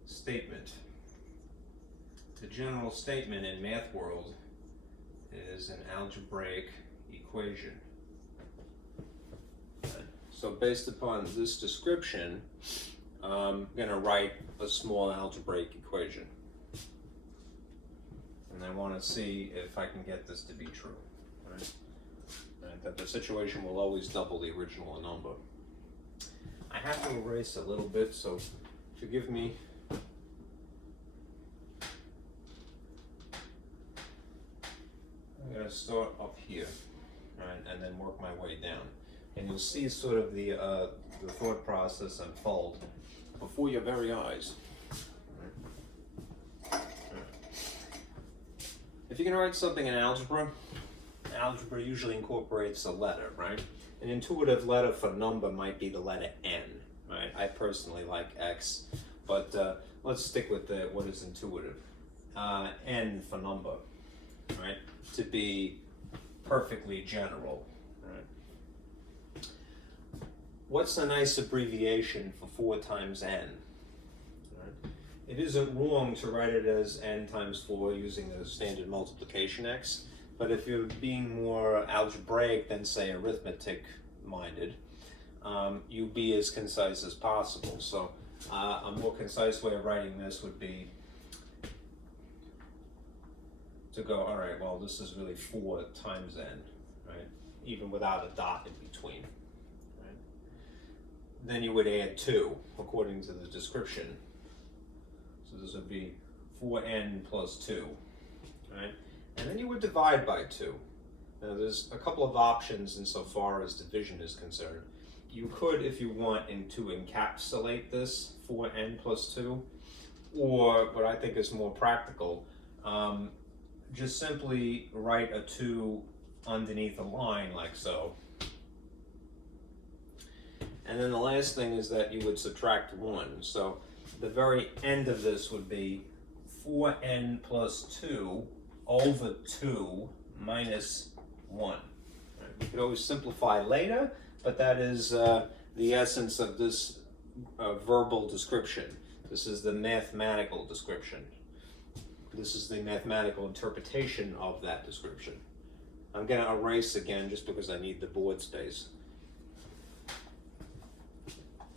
statement. The general statement in math world is an algebraic equation. So based upon this description, I'm going to write a small algebraic equation. And I want to see if I can get this to be true. Right? Right, that the situation will always double the original number. I have to erase a little bit, so forgive me. I'm going to start up here, right, and then work my way down. And you'll see sort of the thought process unfold before your very eyes. If you're going to write something in algebra usually incorporates a letter, right? An intuitive letter for number might be the letter N, right? I personally like X, but let's stick with what is intuitive. N for number, right? To be perfectly general, right? What's a nice abbreviation for 4 times N? Right? It isn't wrong to write it as N times 4 using the standard multiplication X, but if you're being more algebraic than, say, arithmetic-minded, you be as concise as possible. So a more concise way of writing this would be to go, all right, well, this is really 4 times N, right? Even without a dot in between, right? Then you would add 2, according to the description. So this would be 4N plus 2, right? And then you would divide by 2. Now there's a couple of options insofar as division is concerned. You could, if you want, to encapsulate this 4N plus 2, or what I think is more practical, just simply write a 2 underneath a line like so. And then the last thing is that you would subtract 1. So the very end of this would be 4N plus 2 over 2 minus 1. Right? You could always simplify later, but that is the essence of this verbal description. This is the mathematical description. This is the mathematical interpretation of that description. I'm going to erase again just because I need the board space.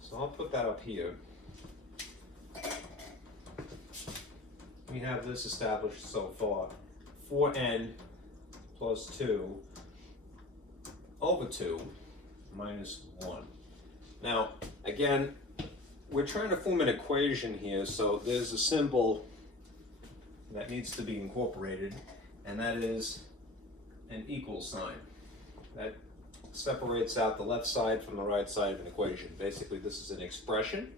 So I'll put that up here. We have this established so far. 4N plus 2 over 2 minus 1. Now, again, we're trying to form an equation here, so there's a symbol that needs to be incorporated, and that is an equal sign. That separates out the left side from the right side of an equation. Basically, this is an expression,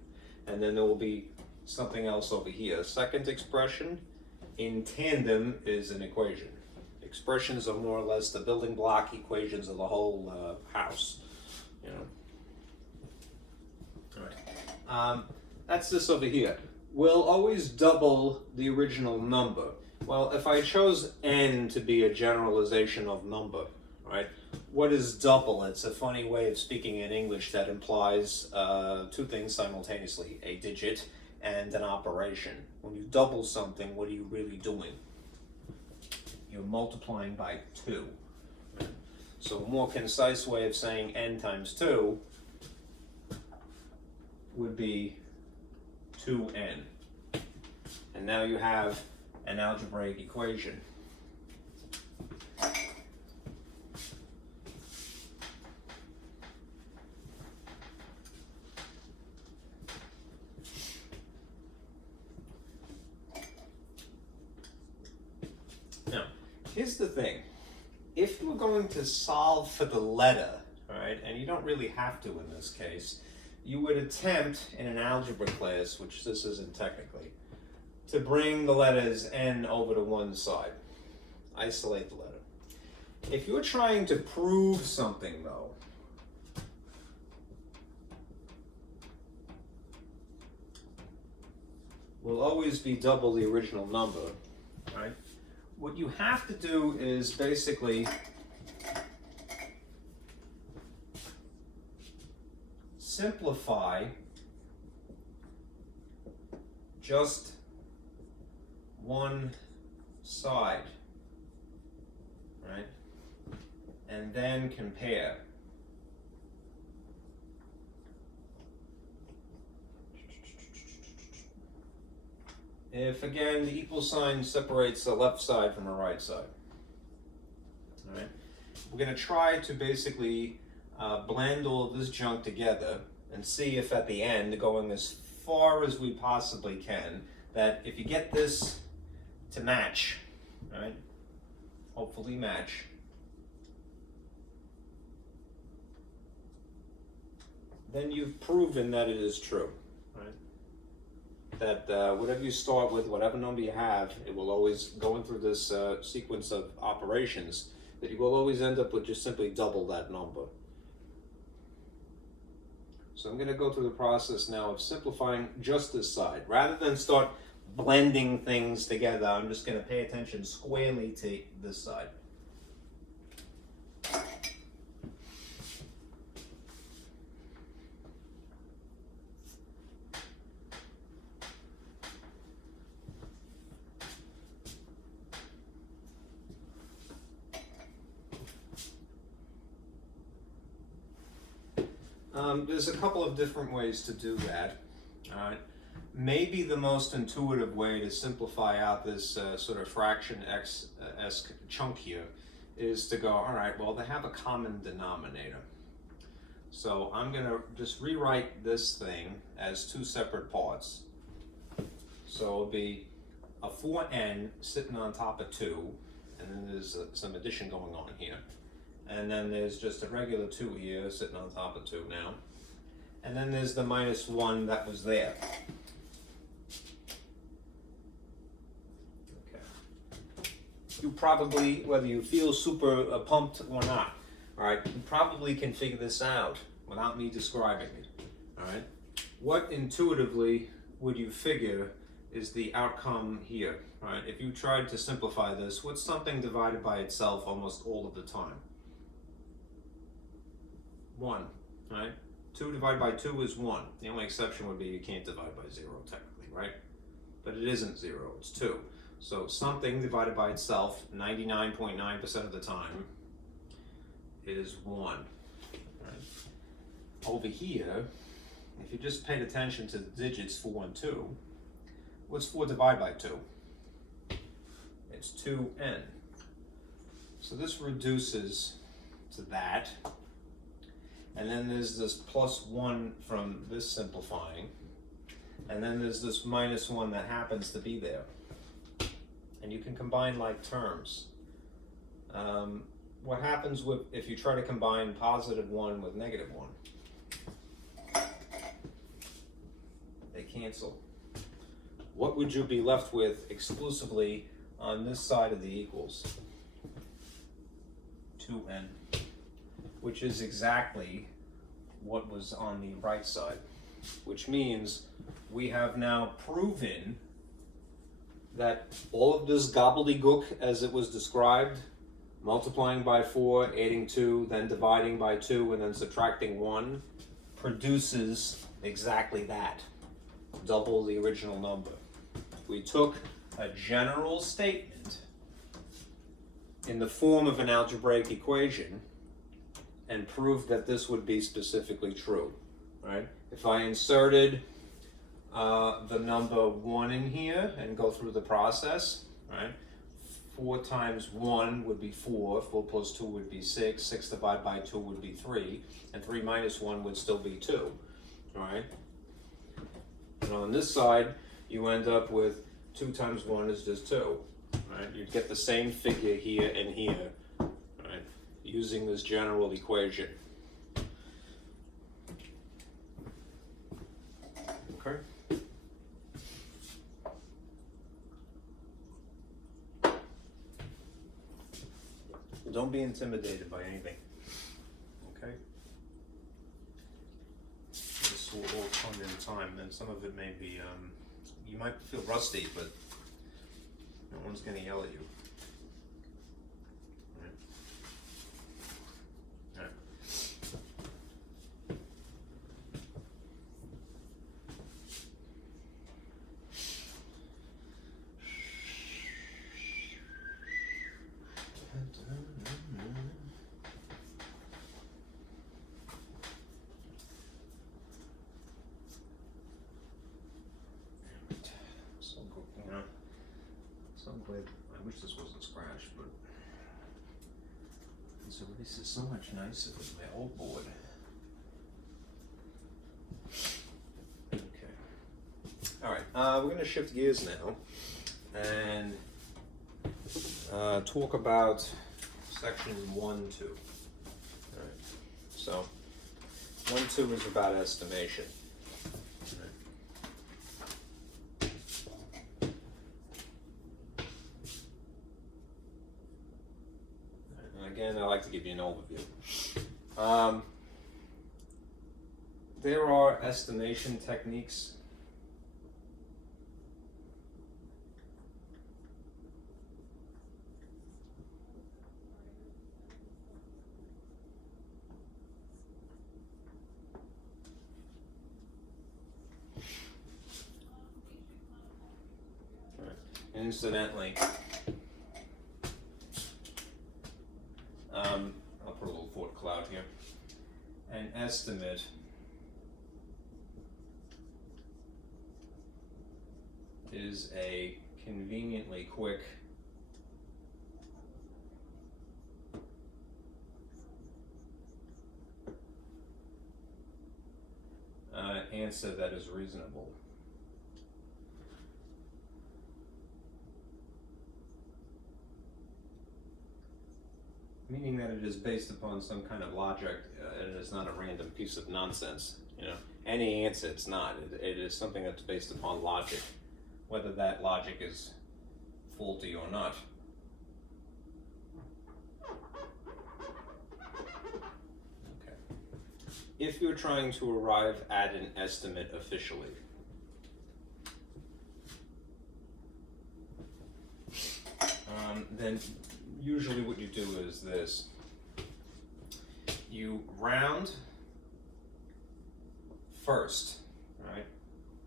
and then there will be something else over here. Second expression in tandem is an equation. Expressions are more or less the building block equations of the whole house. You know. All right. That's this over here. We'll always double the original number. Well, if I chose N to be a generalization of number, right? What is double? It's a funny way of speaking in English that implies 2 things simultaneously, a digit and an operation. When you double something, what are you really doing? You're multiplying by 2. So a more concise way of saying N times 2 would be 2N. And now you have an algebraic equation. Here's the thing. If you were going to solve for the letter, right, and you don't really have to in this case, you would attempt in an algebra class, which this isn't technically, to bring the letters n over to one side. Isolate the letter. If you're trying to prove something, though, will always be double the original number, right? What you have to do is basically simplify just one side, right? And then compare. If, again, the equal sign separates the left side from the right side. All right? We're going to try to basically blend all of this junk together and see if at the end, going as far as we possibly can, that if you get this to match, right? Hopefully match. Then you've proven that it is true, right? That whatever you start with, whatever number you have, it will always, going through this sequence of operations, that you will always end up with just simply double that number. So I'm going to go through the process now of simplifying just this side. Rather than start blending things together, I'm just going to pay attention squarely to this side. There's a couple of different ways to do that. All right. Maybe the most intuitive way to simplify out this sort of fraction x-esque chunk here is to go, all right, well, they have a common denominator. So I'm going to just rewrite this thing as two separate parts. So it'll be a 4n sitting on top of 2, and then there's some addition going on here. And then there's just a regular 2 here sitting on top of 2 now. And then there's the minus 1 that was there. Okay. You probably, whether you feel super pumped or not, all right, you probably can figure this out without me describing it. All right. What intuitively would you figure is the outcome here? All right. If you tried to simplify this, what's something divided by itself almost all of the time? 1, right? 2 divided by 2 is 1. The only exception would be you can't divide by 0 technically, right? But it isn't 0, it's 2. So something divided by itself 99.9% of the time is 1. Right? Over here, if you just paid attention to the digits 4 and 2, what's 4 divided by 2? It's 2n. So this reduces to that. And then there's this plus 1 from this simplifying. And then there's this minus 1 that happens to be there. And you can combine like terms. What happens if you try to combine positive 1 with negative 1? They cancel. What would you be left with exclusively on this side of the equals? 2n. Which is exactly what was on the right side, which means we have now proven that all of this gobbledygook as it was described, multiplying by 4, adding 2, then dividing by 2, and then subtracting 1, produces exactly that, double the original number. We took a general statement in the form of an algebraic equation and proved that this would be specifically true, right? If I inserted the number 1 in here and go through the process, right? 4 times 1 would be 4, 4 plus 2 would be 6, 6 divided by 2 would be 3, and 3 minus 1 would still be 2, all right? And on this side, you end up with 2 times 1 is just 2, right? You'd get the same figure here and here, right? Using this general equation. Okay. Don't be intimidated by anything. Okay. This will all come in time, and some of it may be, you might feel rusty, but no one's going to yell at you. All right. I wish this wasn't scratched, but so this is so much nicer than my old board. Okay. All right. We're going to shift gears now and talk about section 1-2. All right. So 1-2 is about estimation. Again, I like to give you an overview. There are estimation techniques. Incidentally, I'll put a little thought cloud here. An estimate is a conveniently quick answer that is reasonable. Meaning that it is based upon some kind of logic, and it is not a random piece of nonsense. You know, any answer, it's not. It is something that's based upon logic, whether that logic is faulty or not. Okay. If you're trying to arrive at an estimate officially, then usually what you do is this. You round first, right?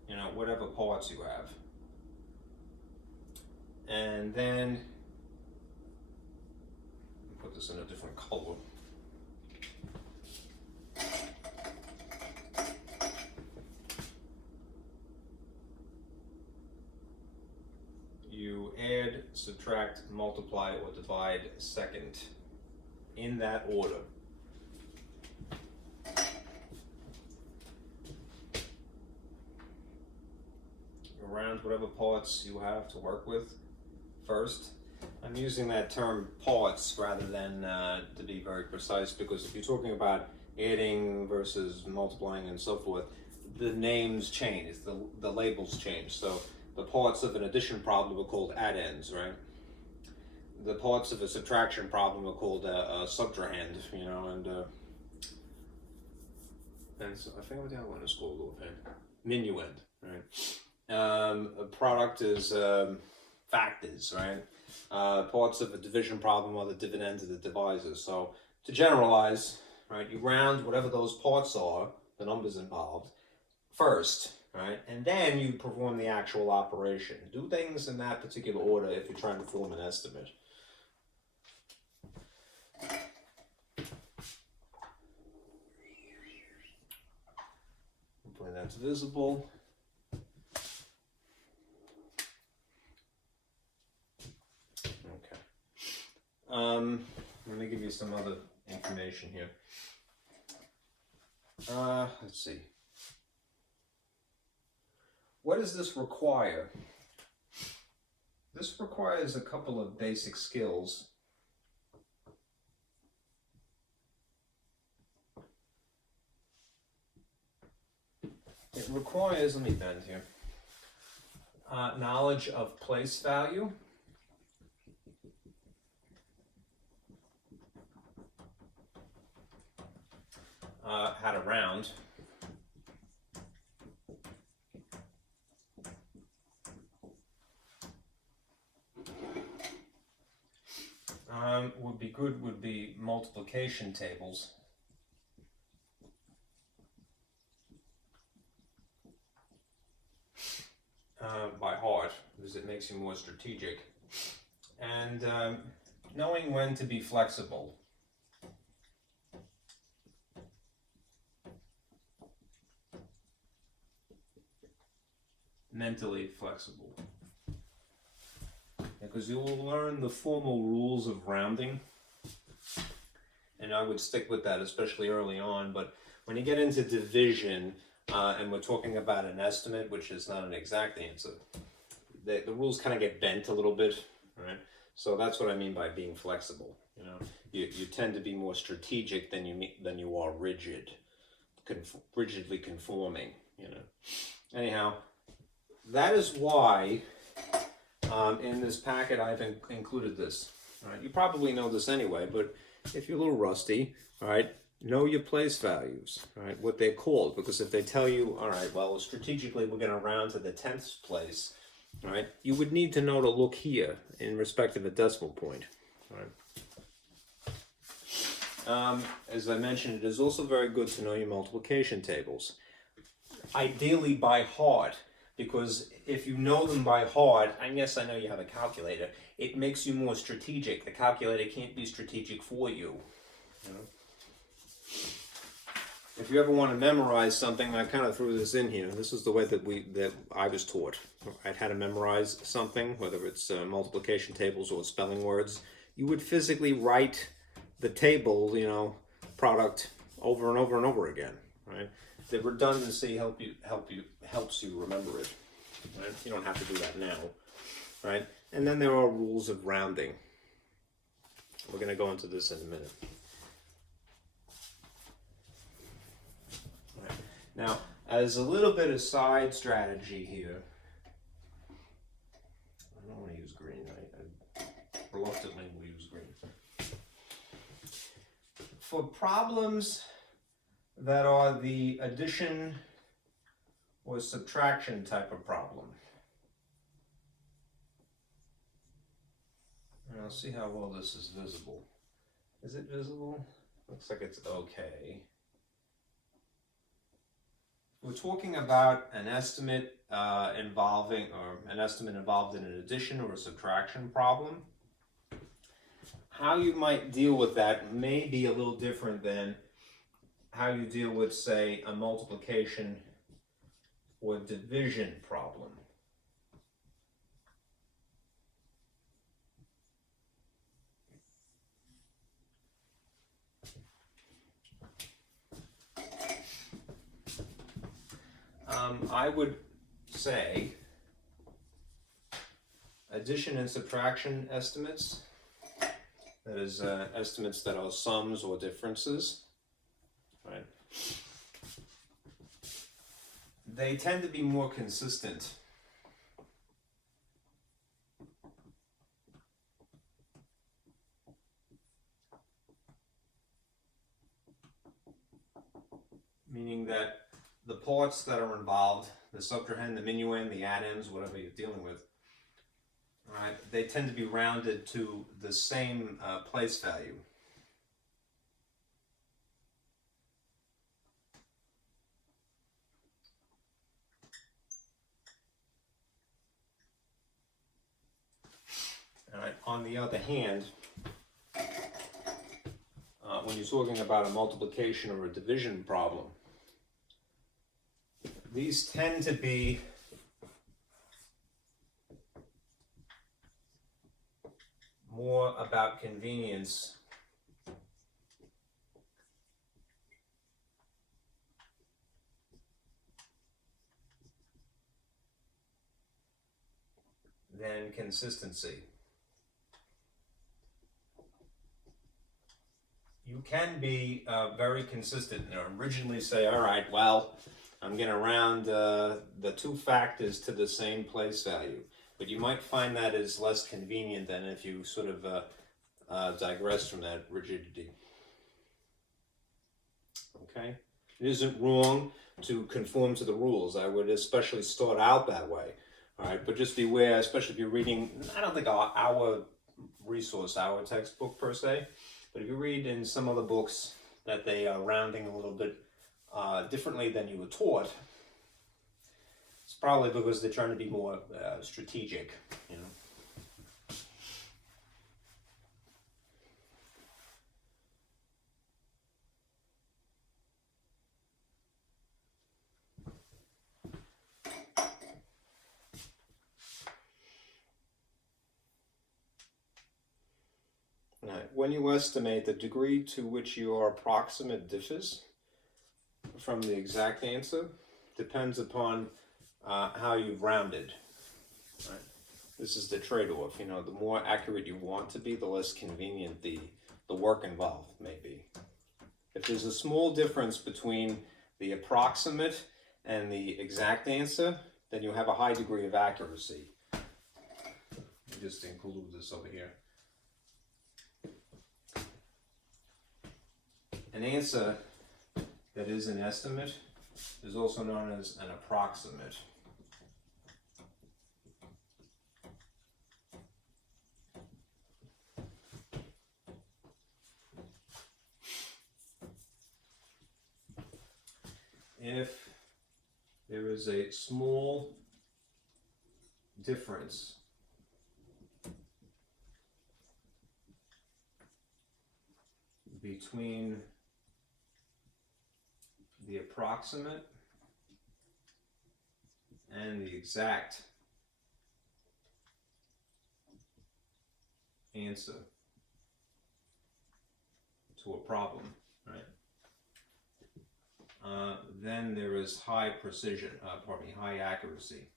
You know, whatever parts you have. And then, put this in a different color. You add, subtract, multiply, or divide second in that order. You round whatever parts you have to work with first. I'm using that term parts rather than to be very precise, because if you're talking about adding versus multiplying and so forth, the names change, the labels change. So the parts of an addition problem are called addends, right? The parts of a subtraction problem are called a subtrahend, you know, and so I forget what the other one is called offhand. Minuend, right? A product is factors, right? Parts of a division problem are the dividends and the divisors. So to generalize, right, you round whatever those parts are, the numbers involved, first, right? And then you perform the actual operation. Do things in that particular order if you're trying to form an estimate. Hopefully that's visible. Okay. I'm going to give you some other information here. Let's see. What does this require? This requires a couple of basic skills. It requires, let me bend here, knowledge of place value, how to round, would be multiplication tables. By heart, because it makes you more strategic. And knowing when to be flexible. Mentally flexible. Because you will learn the formal rules of rounding. And I would stick with that, especially early on. But when you get into division, and we're talking about an estimate, which is not an exact answer, the rules kind of get bent a little bit, right? So that's what I mean by being flexible. You know, you tend to be more strategic than you are rigid, rigidly conforming. You know. Anyhow, that is why in this packet I've included this. All right, you probably know this anyway, but if you're a little rusty, all right, know your place values, all right, what they're called, because if they tell you, all right, well, strategically we're going to round to the 10th place, all right, you would need to know to look here in respect of a decimal point, all right. As I mentioned, it is also very good to know your multiplication tables, ideally by heart, because if you know them by heart, and yes, I know you have a calculator, it makes you more strategic. The calculator can't be strategic for you. You know? If you ever want to memorize something, I kind of threw this in here. This is the way that I was taught. I'd had to memorize something, whether it's multiplication tables or spelling words. You would physically write the table, you know, product over and over and over again, right? The redundancy helps you remember it. Right? You don't have to do that now, right? And then there are rules of rounding. We're going to go into this in a minute. All right. Now, as a little bit of side strategy here, I don't want to use green. I reluctantly will use green. For problems that are the addition or subtraction type of problem. And I'll see how well this is visible. Is it visible? Looks like it's okay. We're talking about an estimate involved in an addition or a subtraction problem. How you might deal with that may be a little different than how you deal with, say, a multiplication or division problem. I would say addition and subtraction estimates, that is estimates that are sums or differences, right? They tend to be more consistent. Meaning that the parts that are involved, the subtrahend, the minuend, the addems, whatever you're dealing with, right, they tend to be rounded to the same place value. All right. On the other hand, when you're talking about a multiplication or a division problem, these tend to be more about convenience than and consistency. You can be very consistent and originally say, all right, well, I'm going to round the two factors to the same place value. But you might find that is less convenient than if you sort of digress from that rigidity. Okay? It isn't wrong to conform to the rules. I would especially start out that way. All right? But just beware, especially if you're reading, I don't think our resource, our textbook per se, but if you read in some other books that they are rounding a little bit differently than you were taught, it's probably because they're trying to be more strategic, you know. When you estimate, the degree to which your approximate differs from the exact answer depends upon how you've rounded. Right? This is the trade-off. You know, the more accurate you want to be, the less convenient the work involved may be. If there's a small difference between the approximate and the exact answer, then you have a high degree of accuracy. Let me just include this over here. An answer that is an estimate is also known as an approximate. If there is a small difference between the approximate and the exact answer to a problem, right? Then there is high precision, high accuracy.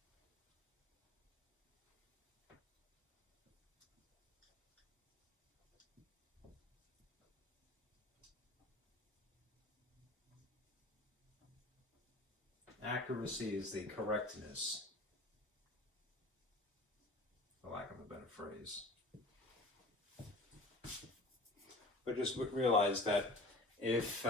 Accuracy is the correctness, for lack of a better phrase. But just realize that if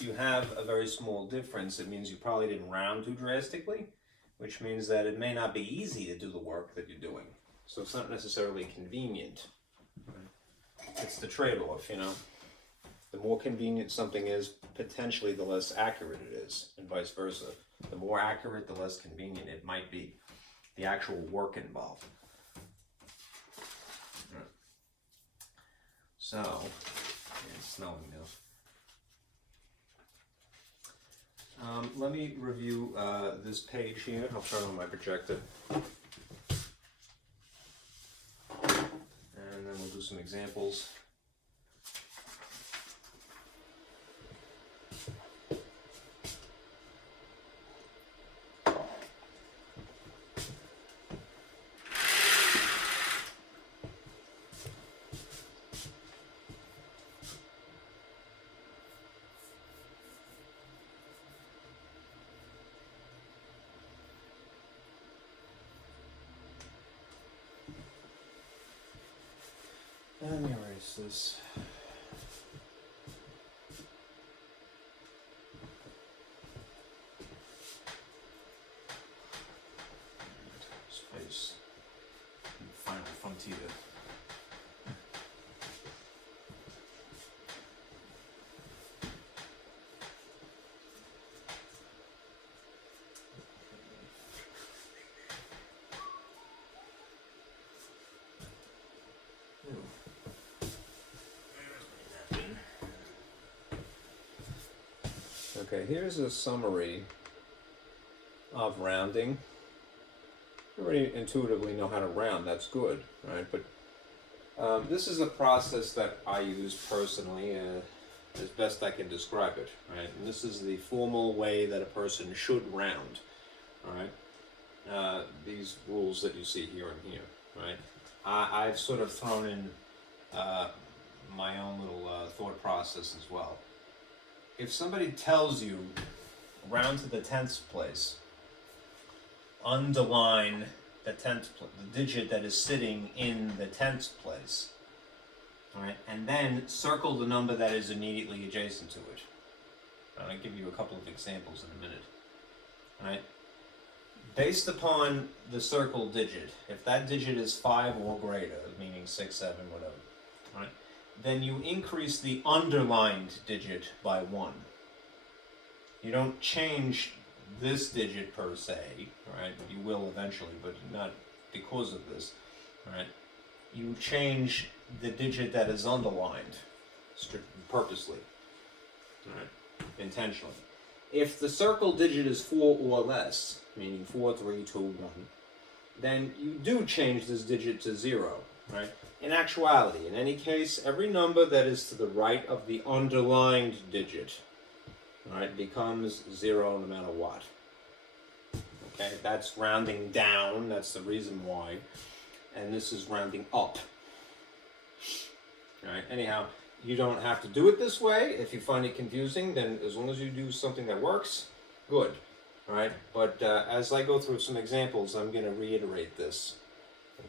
you have a very small difference, it means you probably didn't round too drastically, which means that it may not be easy to do the work that you're doing. So it's not necessarily convenient. It's the trade-off, you know. The more convenient something is, potentially the less accurate it is, and vice versa. The more accurate, the less convenient it might be, the actual work involved. Right. So, it's snowing now. Let me review this page here. I'll turn on my projector. And then we'll do some examples. Let me erase this. Space. Final frontier. Okay, here's a summary of rounding. You already intuitively know how to round, that's good, right? But this is a process that I use personally as best I can describe it, right? And this is the formal way that a person should round, all right? these rules that you see here and here, right? I've sort of thrown in my own little thought process as well. If somebody tells you round to the 10th place, underline the digit that is sitting in the 10th place, right? And then circle the number that is immediately adjacent to it. I'll give you a couple of examples in a minute, right? Based upon the circled digit, if that digit is 5 or greater, meaning 6, 7, whatever, right? Then you increase the underlined digit by 1. You don't change this digit per se, right? You will eventually, but not because of this, right? You change the digit that is underlined purposely, right? Intentionally. If the circled digit is 4 or less, meaning 4, 3, 2, 1, then you do change this digit to 0, right? In actuality, in any case, every number that is to the right of the underlined digit, right, becomes 0 no matter what. Okay, that's rounding down, that's the reason why, and this is rounding up. All right, anyhow, you don't have to do it this way. If you find it confusing, then as long as you do something that works, good. All right, but as I go through some examples, I'm going to reiterate this.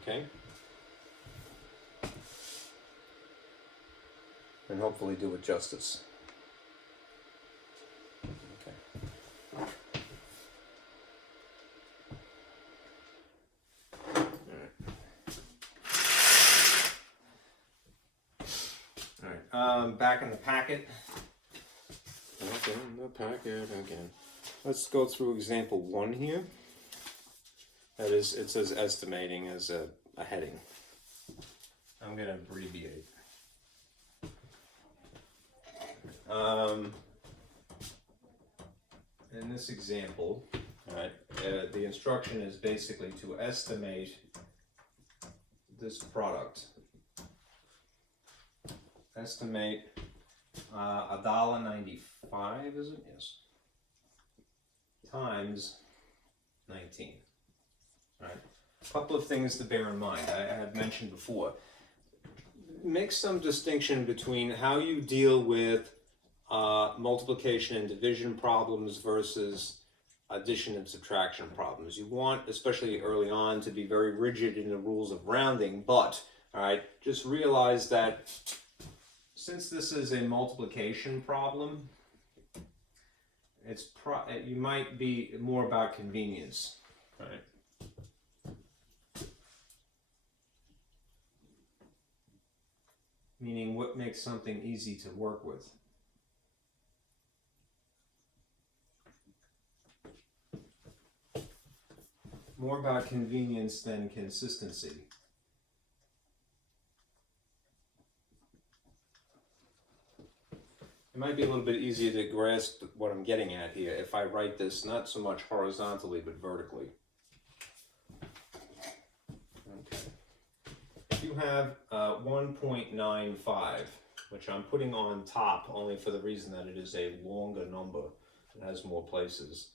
Okay? And hopefully do it justice. Okay. All right. Back in the packet. Back in the packet again. Let's go through example 1 here. That is, it says estimating as a heading. I'm going to abbreviate. In this example, right, the instruction is basically to estimate this product. Estimate $1.95, is it? Yes. Times 19. Right. A couple of things to bear in mind. I had mentioned before. Make some distinction between how you deal with multiplication and division problems versus addition and subtraction problems. You want, especially early on, to be very rigid in the rules of rounding, but, all right, just realize that since this is a multiplication problem, you might be more about convenience, right? Meaning what makes something easy to work with. More about convenience than consistency. It might be a little bit easier to grasp what I'm getting at here if I write this not so much horizontally but vertically. Okay. If you have 1.95, which I'm putting on top only for the reason that it is a longer number, it has more places.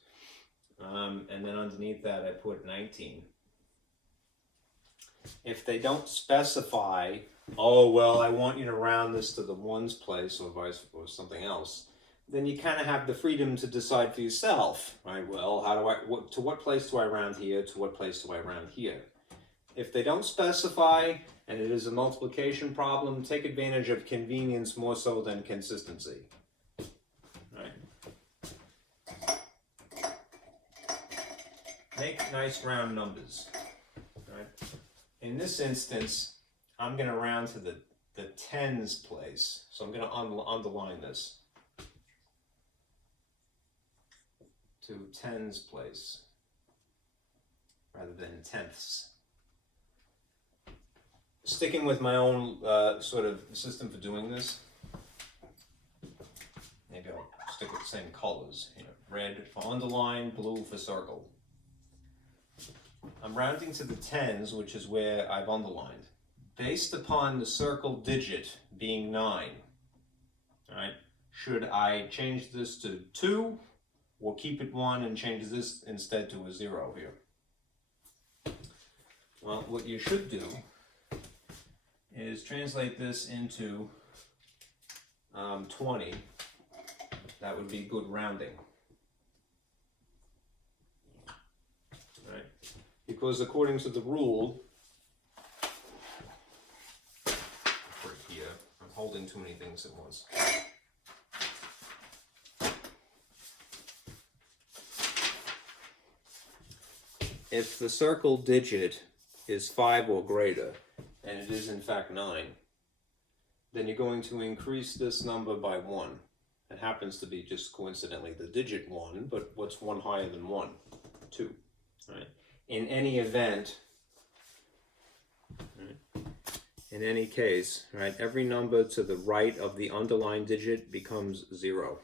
And then underneath that I put 19. If they don't specify, oh, well, I want you to round this to the ones place or vice or something else, then you kind of have the freedom to decide for yourself, right? Well, to what place do I round here? To what place do I round here? If they don't specify and it is a multiplication problem, take advantage of convenience more so than consistency. Right? Make nice round numbers. Right? In this instance, I'm going to round to the tens place. So I'm going to underline this to tens place rather than tenths. Sticking with my own sort of system for doing this, maybe I'll stick with the same colors. You know, red for underline, blue for circle. I'm rounding to the tens, which is where I've underlined. Based upon the circled digit being 9, all right, should I change this to 2 or keep it 1 and change this instead to a 0 here? Well, what you should do is translate this into 20. That would be good rounding. Right? Because according to the rule, for here, I'm holding too many things at once. If the circle digit is 5 or greater, and it is in fact 9, then you're going to increase this number by 1. It happens to be just coincidentally the digit 1, but what's 1 higher than 1? 2. Right? In any event, right, in any case, right, every number to the right of the underlying digit becomes 0.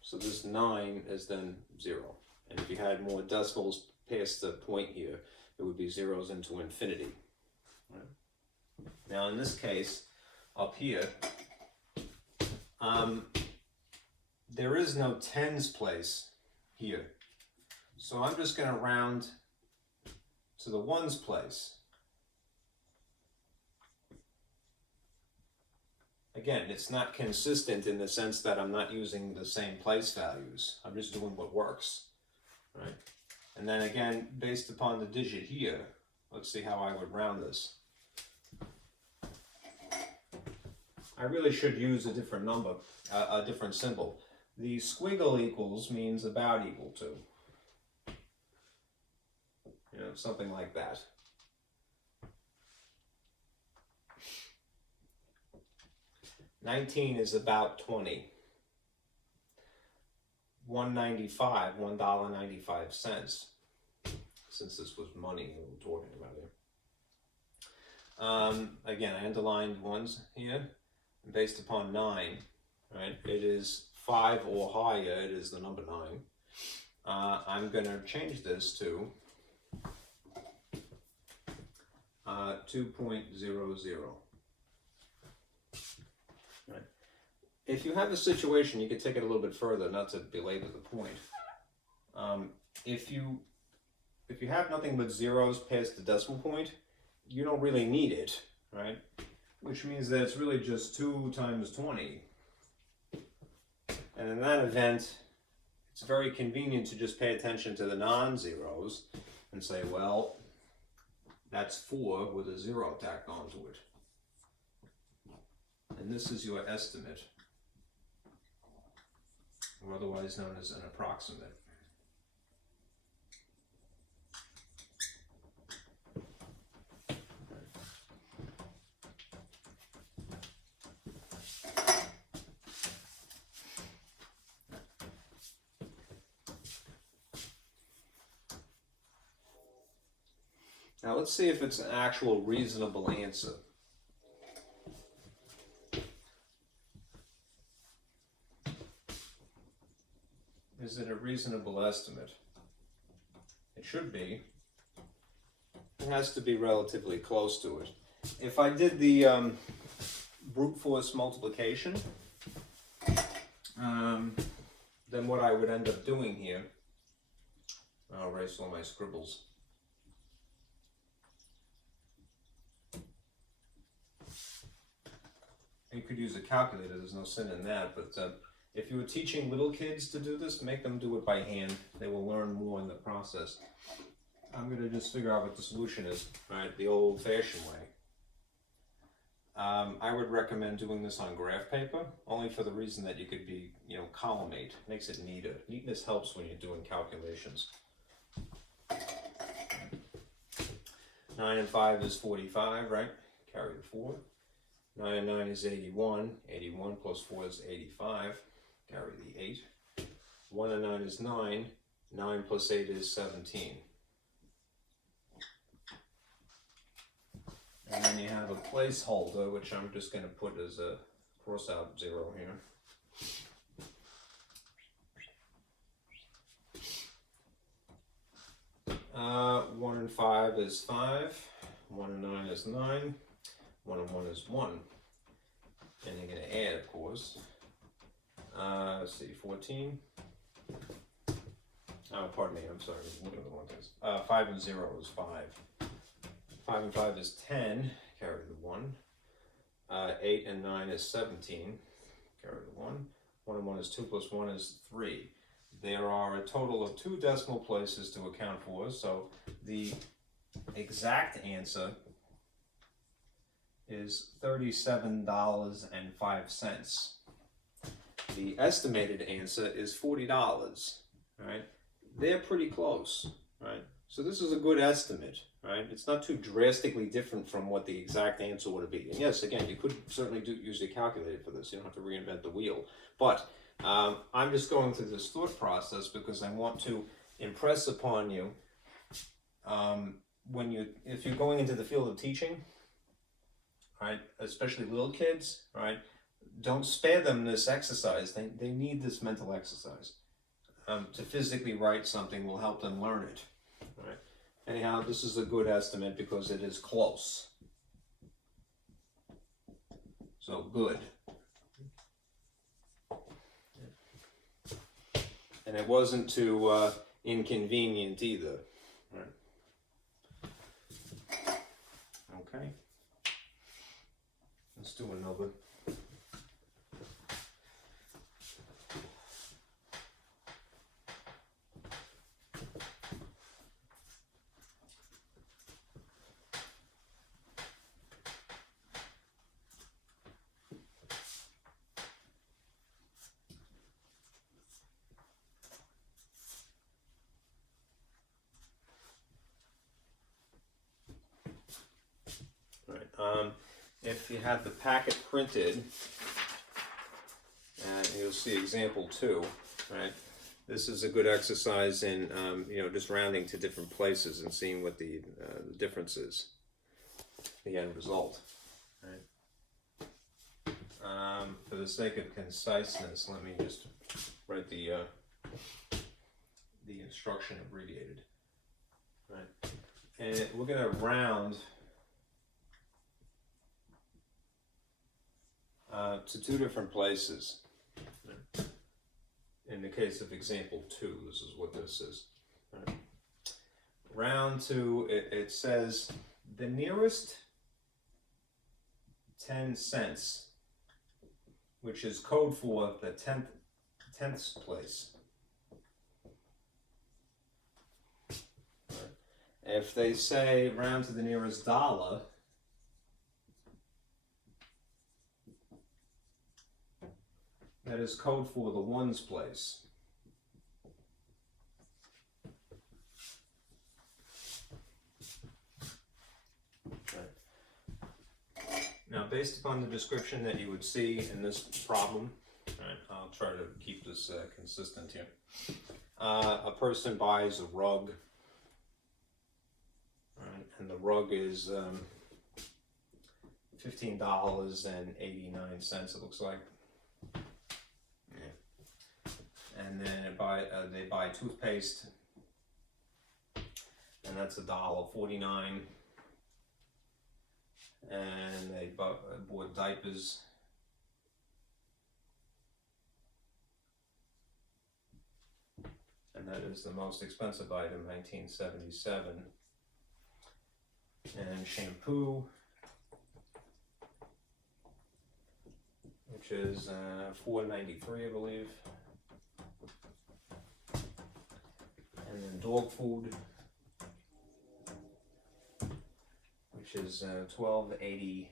So this 9 is then 0. And if you had more decimals past the point here, it would be zeros into infinity. Right? Now in this case, up here, there is no tens place here. So I'm just going to round to the ones place. Again, it's not consistent in the sense that I'm not using the same place values. I'm just doing what works, right? And then again, based upon the digit here, let's see how I would round this. I really should use a different number, a different symbol. The squiggle equals means about equal to. You know, something like that. $19 is about 20. $1.95, $1.95. Since this was money we were talking about here. Again, I underlined ones here. Based upon 9, right? It is 5 or higher. It is the number 9. I'm going to change this to 2.00. Right. If you have a situation, you could take it a little bit further, not to belabor the point. If you have nothing but zeros past the decimal point, you don't really need it, right? Which means that it's really just 2 times 20. And in that event, it's very convenient to just pay attention to the non-zeros and say, well, that's 4 with a 0 tacked onto it. And this is your estimate, or otherwise known as an approximate. Now let's see if it's an actual reasonable answer. Is it a reasonable estimate? It should be. It has to be relatively close to it. If I did the brute force multiplication, then what I would end up doing here, I'll erase all my scribbles. You could use a calculator, there's no sin in that, but if you were teaching little kids to do this, make them do it by hand. They will learn more in the process. I'm going to just figure out what the solution is, right, the old-fashioned way. I would recommend doing this on graph paper, only for the reason that you could be, collimate. Makes it neater. Neatness helps when you're doing calculations. 9 and 5 is 45, right? Carry the 4. 9 and 9 is 81. 81 plus 4 is 85. Carry the 8. 1 and 9 is 9. 9 plus 8 is 17. And then you have a placeholder, which I'm just going to put as a cross-out 0 here. One and 5 is 5. 1 and 9 is 9. 1 and 1 is 1. And you're going to add, of course. Let's see, 14. Oh, pardon me, I'm sorry. What are the one things? 5 and 0 is 5. 5 and 5 is 10, carry the 1. 8 and 9 is 17, carry the 1. 1 and 1 is 2 plus 1 is 3. There are a total of 2 decimal places to account for, so the exact answer is $37.05. The estimated answer is $40, right? They're pretty close, right? So this is a good estimate, right? It's not too drastically different from what the exact answer would be. And yes, again, you could certainly use a calculator for this. You don't have to reinvent the wheel. But I'm just going through this thought process because I want to impress upon you if you're going into the field of teaching, right, especially little kids, right, don't spare them this exercise. They need this mental exercise. To physically write something will help them learn it. Right? Anyhow, this is a good estimate because it is close. So good. And it wasn't too inconvenient either. Right? Okay. Let's do another. If you have the packet printed, you'll see example 2, right? This is a good exercise in, just rounding to different places and seeing what the difference is, the end result, right? For the sake of conciseness, let me just write the instruction abbreviated, right? And we're going to round to 2 different places. In the case of example 2, this is what this is. Right. Round to, it says the nearest 10 cents, which is code for the 10th place. Right. If they say round to the nearest dollar, that is code for the 1's place. Right. Now, based upon the description that you would see in this problem, right, I'll try to keep this consistent here. A person buys a rug, right, and the rug is $15.89, it looks like. And then they buy toothpaste, and that's $1.49. And they bought diapers, and that is the most expensive item, $19.77. And shampoo, which is $4.93, I believe. And then dog food, which is $12.88.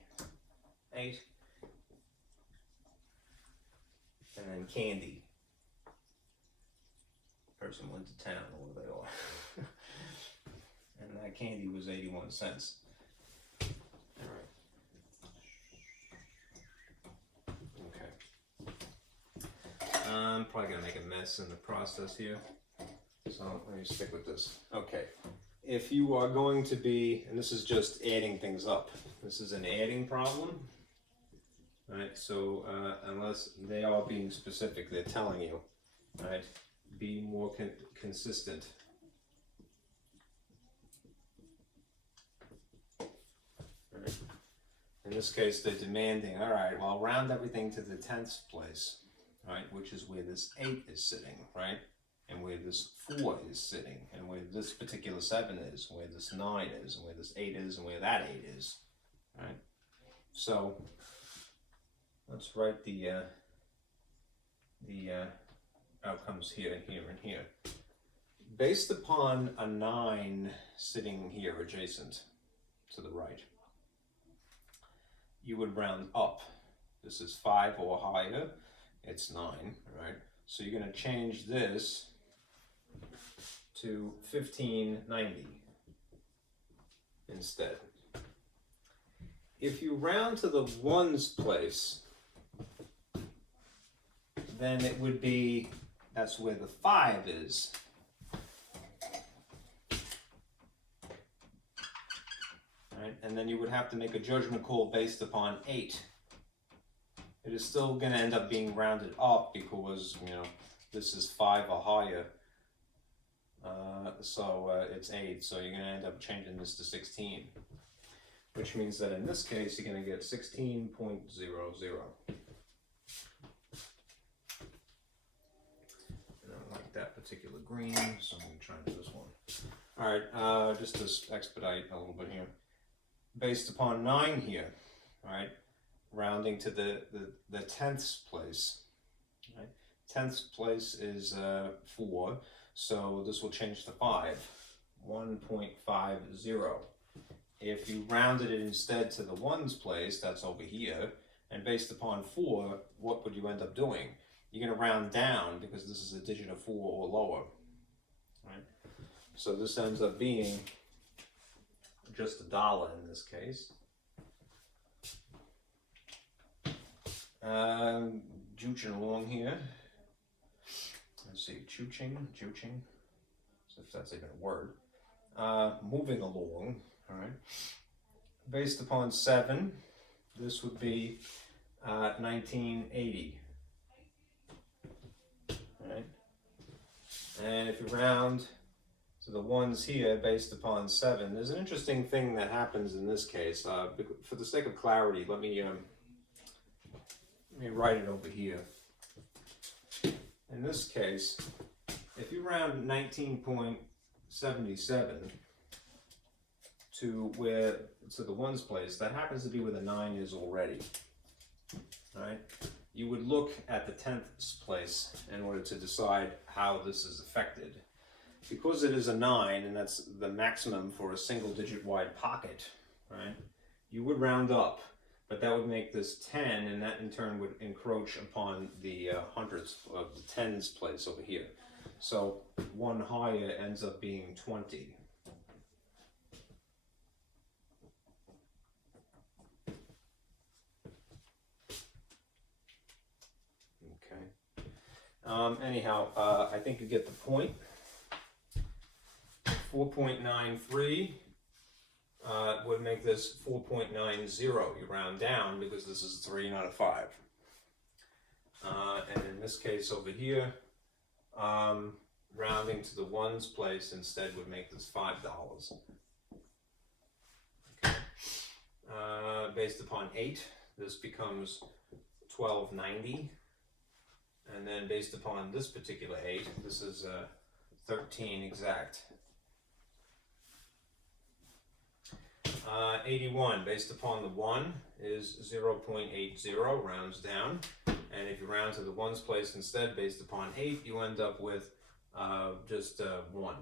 And then candy. Person went to town, or whatever they are. And that candy was 81 cents. All right. Okay. I'm probably gonna make a mess in the process here. So let me stick with this. Okay, if you are going to be, and this is just adding things up, this is an adding problem, right? So unless they are being specific, they're telling you, right, be more consistent. Right. In this case, they're demanding, all right, well, round everything to the 10th place, right, which is where this 8 is sitting, right? and where this 4 is sitting, and where this particular 7 is, and where this 9 is, and where this 8 is, and where that 8 is. Right? So let's write the outcomes here, and here, and here. Based upon a 9 sitting here adjacent to the right, you would round up. This is 5 or higher, it's 9, right? So you're going to change this to 1590 instead. If you round to the ones place, then it would be, that's where the 5 is. Right? And then you would have to make a judgment call based upon 8. It is still going to end up being rounded up because, you know, this is 5 or higher. So it's 8. So you're going to end up changing this to 16. Which means that in this case, you're going to get 16.00. I don't like that particular green, so I'm going to try this one. All right, just to expedite a little bit here. Based upon 9 here, all right, rounding to the 10ths place. Right? 10th place is 4, so this will change to 5, 1.50. If you rounded it instead to the ones place, that's over here, and based upon 4, what would you end up doing? You're going to round down because this is a digit of 4 or lower. Right? So this ends up being just $1 in this case. Juching along here. Let's see, juching, so if that's even a word. Moving along, all right. Based upon 7, this would be 1980. All right. And if you round to the ones here based upon 7, there's an interesting thing that happens in this case. For the sake of clarity, let me write it over here. In this case, if you round 19.77 to the ones place, that happens to be where the 9 is already. All right. You would look at the 10th place in order to decide how this is affected. Because it is a 9, and that's the maximum for a single digit wide pocket, right? You would round up, but that would make this 10, and that in turn would encroach upon the hundredths of the tens place over here. So 1 higher ends up being 20. Okay. Anyhow, I think you get the point. 4.93 would make this 4.90. You round down because this is 3, not a 5. And in this case over here, rounding to the ones place instead would make this $5. Okay. Based upon 8, this becomes $12.90. And then based upon this particular 8, this is 13 exact. 81 based upon the 1 is 0.80, rounds down, and if you round to the ones place instead based upon 8, you end up with just 1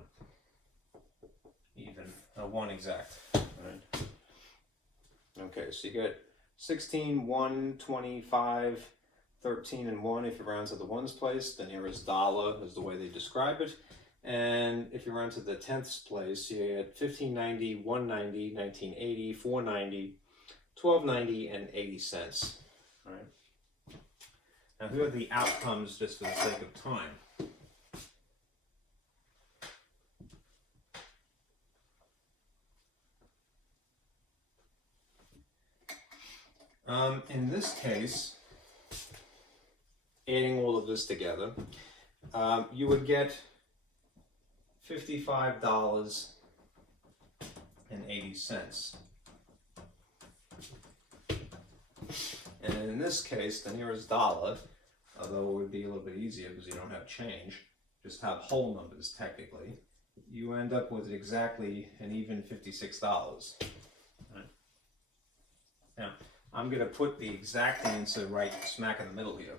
even, 1 exact. All right. Okay, so you get 16, 1, 25, 13, and 1 if you round to the ones place. The nearest dollar is the way they describe it. And if you round to the 10th place, you get 1590, 190, 1980, 490, 1290, and 80 cents. All right. Now here are the outcomes just for the sake of time. In this case, adding all of this together, you would get $55.80. And in this case, the nearest dollar, although it would be a little bit easier because you don't have change, just have whole numbers technically, you end up with exactly an even $56. Right? Now, I'm going to put the exact answer right smack in the middle here.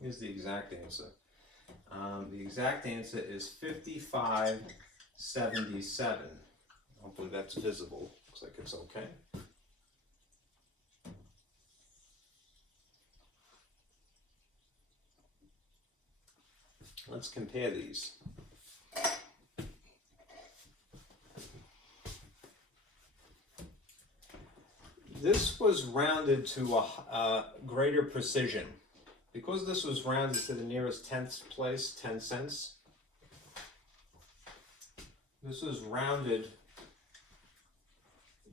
Here's the exact answer. The exact answer is 5577. Hopefully that's visible. Looks like it's okay. Let's compare these. This was rounded to a greater precision. Because this was rounded to the nearest tenth place, 10 cents, this was rounded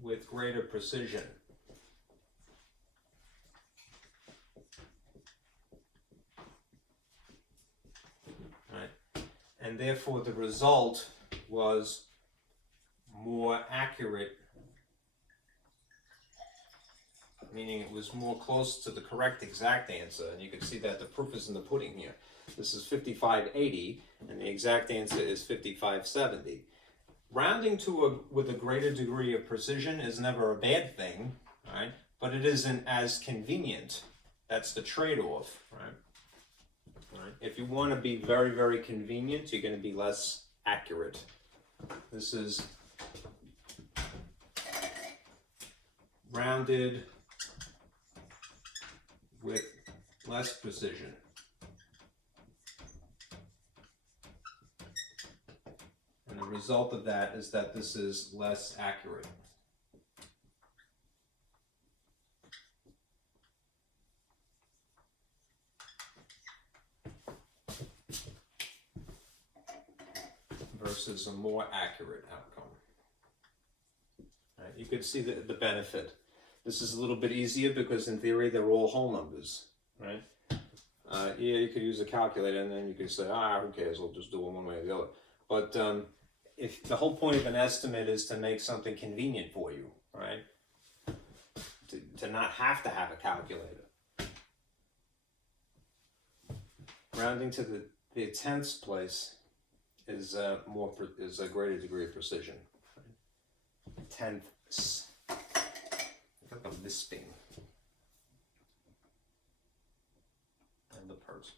with greater precision. Right? And therefore the result was more accurate, meaning it was more close to the correct exact answer. And you can see that the proof is in the pudding here. This is 5580, and the exact answer is 5570. Rounding to with a greater degree of precision is never a bad thing, right? But it isn't as convenient. That's the trade-off, right? Right? If you want to be very, very convenient, you're going to be less accurate. This is rounded with less precision. And the result of that is that this is less accurate. Versus a more accurate outcome. Right, you could see the benefit. This is a little bit easier because in theory they're all whole numbers, right? Yeah, you could use a calculator and then you could say, who cares, I'll just do it one way or the other. But if the whole point of an estimate is to make something convenient for you, right? To not have to have a calculator. Rounding to the tenths place is a greater degree of precision. Right? Tenths. Like a lisping. And the purse.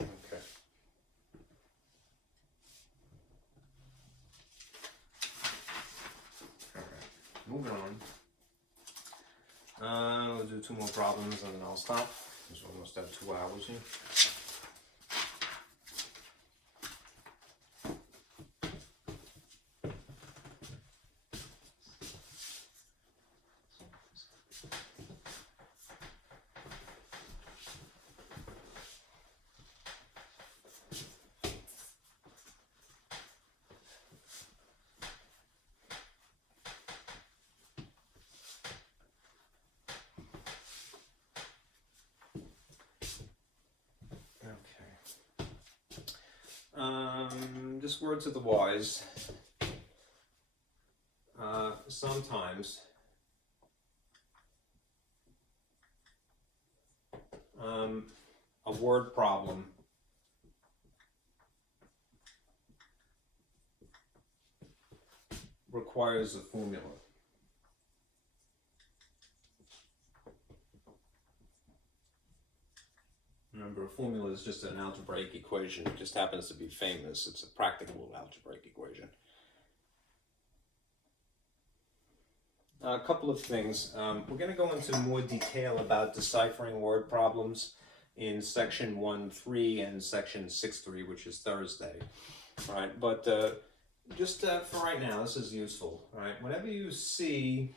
Okay. Alright. Moving on. We'll do 2 more problems and then I'll stop. It's almost at 2 hours here. Just words of the wise. Sometimes a word problem requires a formula. Remember, a formula is just an algebraic equation. It just happens to be famous. It's a practical algebraic equation. A couple of things. We're going to go into more detail about deciphering word problems in section 1.3 and section 6.3, which is Thursday. All right, but just for right now, this is useful. All right, whenever you see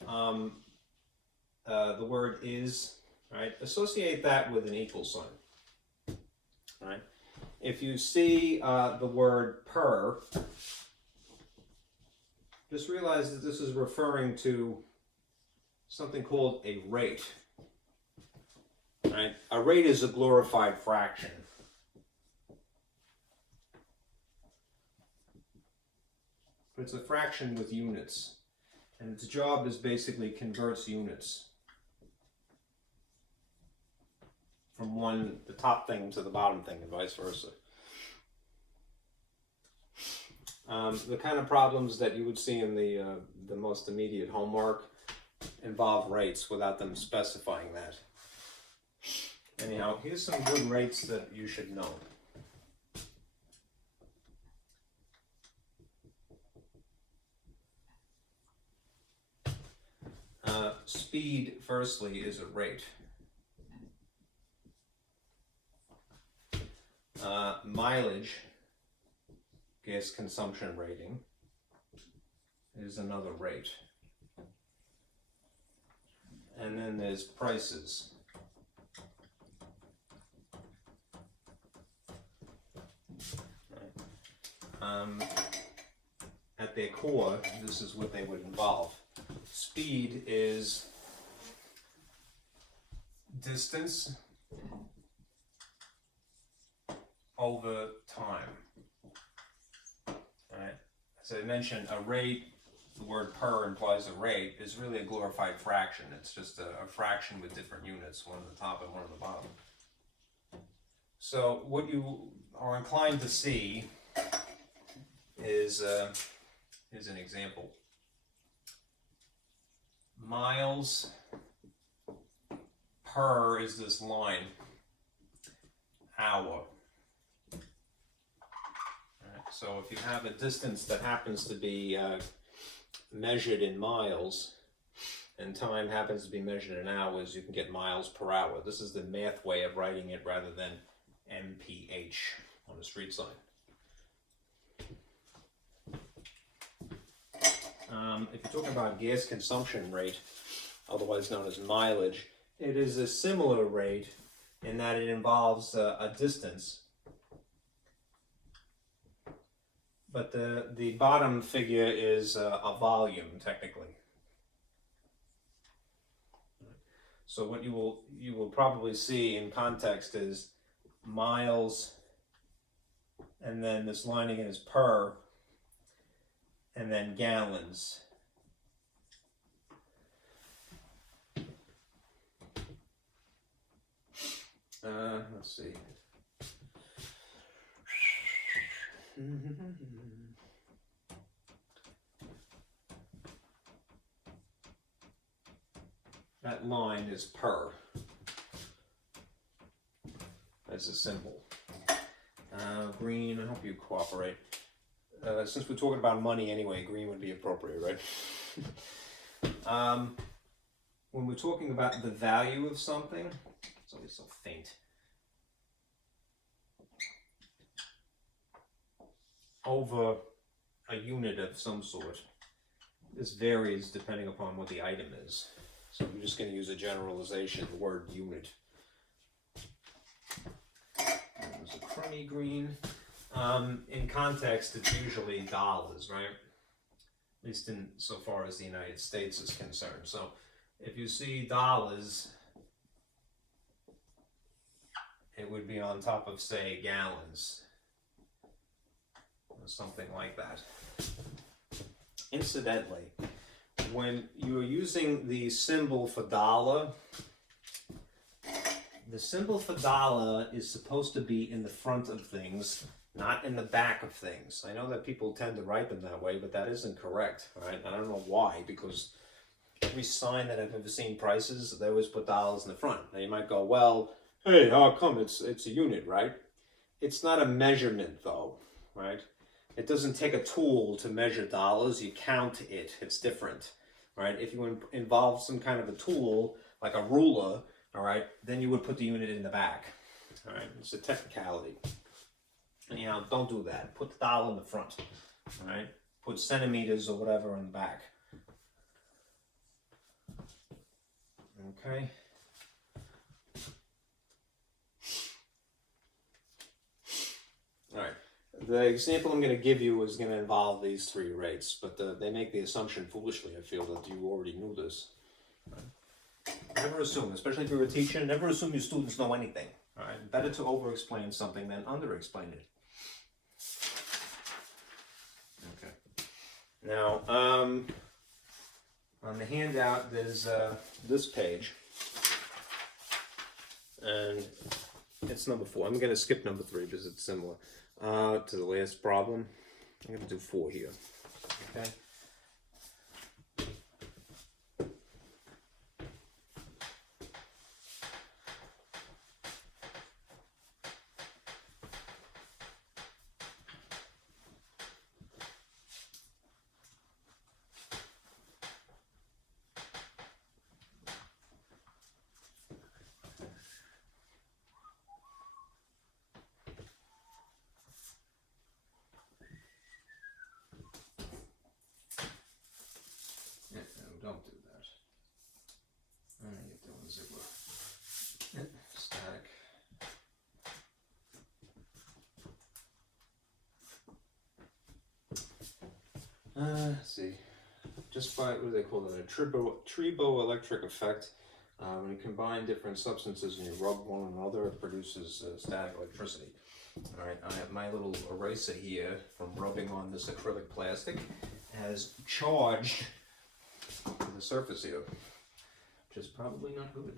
the word is, right, associate that with an equal sign. Right? If you see the word per, just realize that this is referring to something called a rate. Right? A rate is a glorified fraction. But it's a fraction with units. And its job is basically converts units from the top thing to the bottom thing and vice versa. The kind of problems that you would see in the most immediate homework involve rates without them specifying that. Anyhow, here's some good rates that you should know. Speed, firstly, is a rate. Mileage, gas consumption rating, is another rate. And then there's prices. At their core, this is what they would involve. Speed is distance over time. All right. As I mentioned, a rate, the word per implies a rate, is really a glorified fraction. It's just a fraction with different units, one on the top and one on the bottom. So what you are inclined to see is here's an example. Miles per is this line, hour. So if you have a distance that happens to be measured in miles and time happens to be measured in hours, you can get miles per hour. This is the math way of writing it rather than MPH on a street sign. If you're talking about gas consumption rate, otherwise known as mileage, it is a similar rate in that it involves a distance. But the bottom figure is a volume, technically. So what you will probably see in context is miles, and then this line again is per, and then gallons. Let's see. That line is per. That's a symbol. Green, I hope you cooperate. Since we're talking about money anyway, green would be appropriate, right? When we're talking about the value of something, it's always so faint. Over a unit of some sort. This varies depending upon what the item is. So I'm just going to use a generalization, the word unit. There's a crummy green. In context, it's usually dollars, right? At least in so far as the United States is concerned. So if you see dollars, it would be on top of, say, gallons. Or something like that. Incidentally, when you're using the symbol for dollar, the symbol for dollar is supposed to be in the front of things, not in the back of things. I know that people tend to write them that way, but that isn't correct, right? I don't know why, because every sign that I've ever seen prices, they always put dollars in the front. Now you might go, well, hey, how come it's a unit, right? It's not a measurement though, right? It doesn't take a tool to measure dollars, you count it, it's different, right? If you involve some kind of a tool, like a ruler, all right, then you would put the unit in the back, all right? It's a technicality. And, don't do that. Put the dollar in the front, all right? Put centimeters or whatever in the back. Okay. All right. The example I'm going to give you is going to involve these three rates, but they make the assumption foolishly, I feel, that you already knew this. Right? Never assume, especially if you're a teacher, never assume your students know anything. All right? Better to over-explain something than under-explain it. Okay. Now, On the handout, there's this page, and it's number 4. I'm going to skip number 3 because it's similar to the last problem. I'm going to do 4 here. Okay. Don't do that. You're doing zero. Static. Let's see. Just by, what do they call it? A triboelectric effect. When you combine different substances and you rub one another, it produces static electricity. All right, I have my little eraser here from rubbing on this acrylic plastic has charged the surface here, which is probably not good.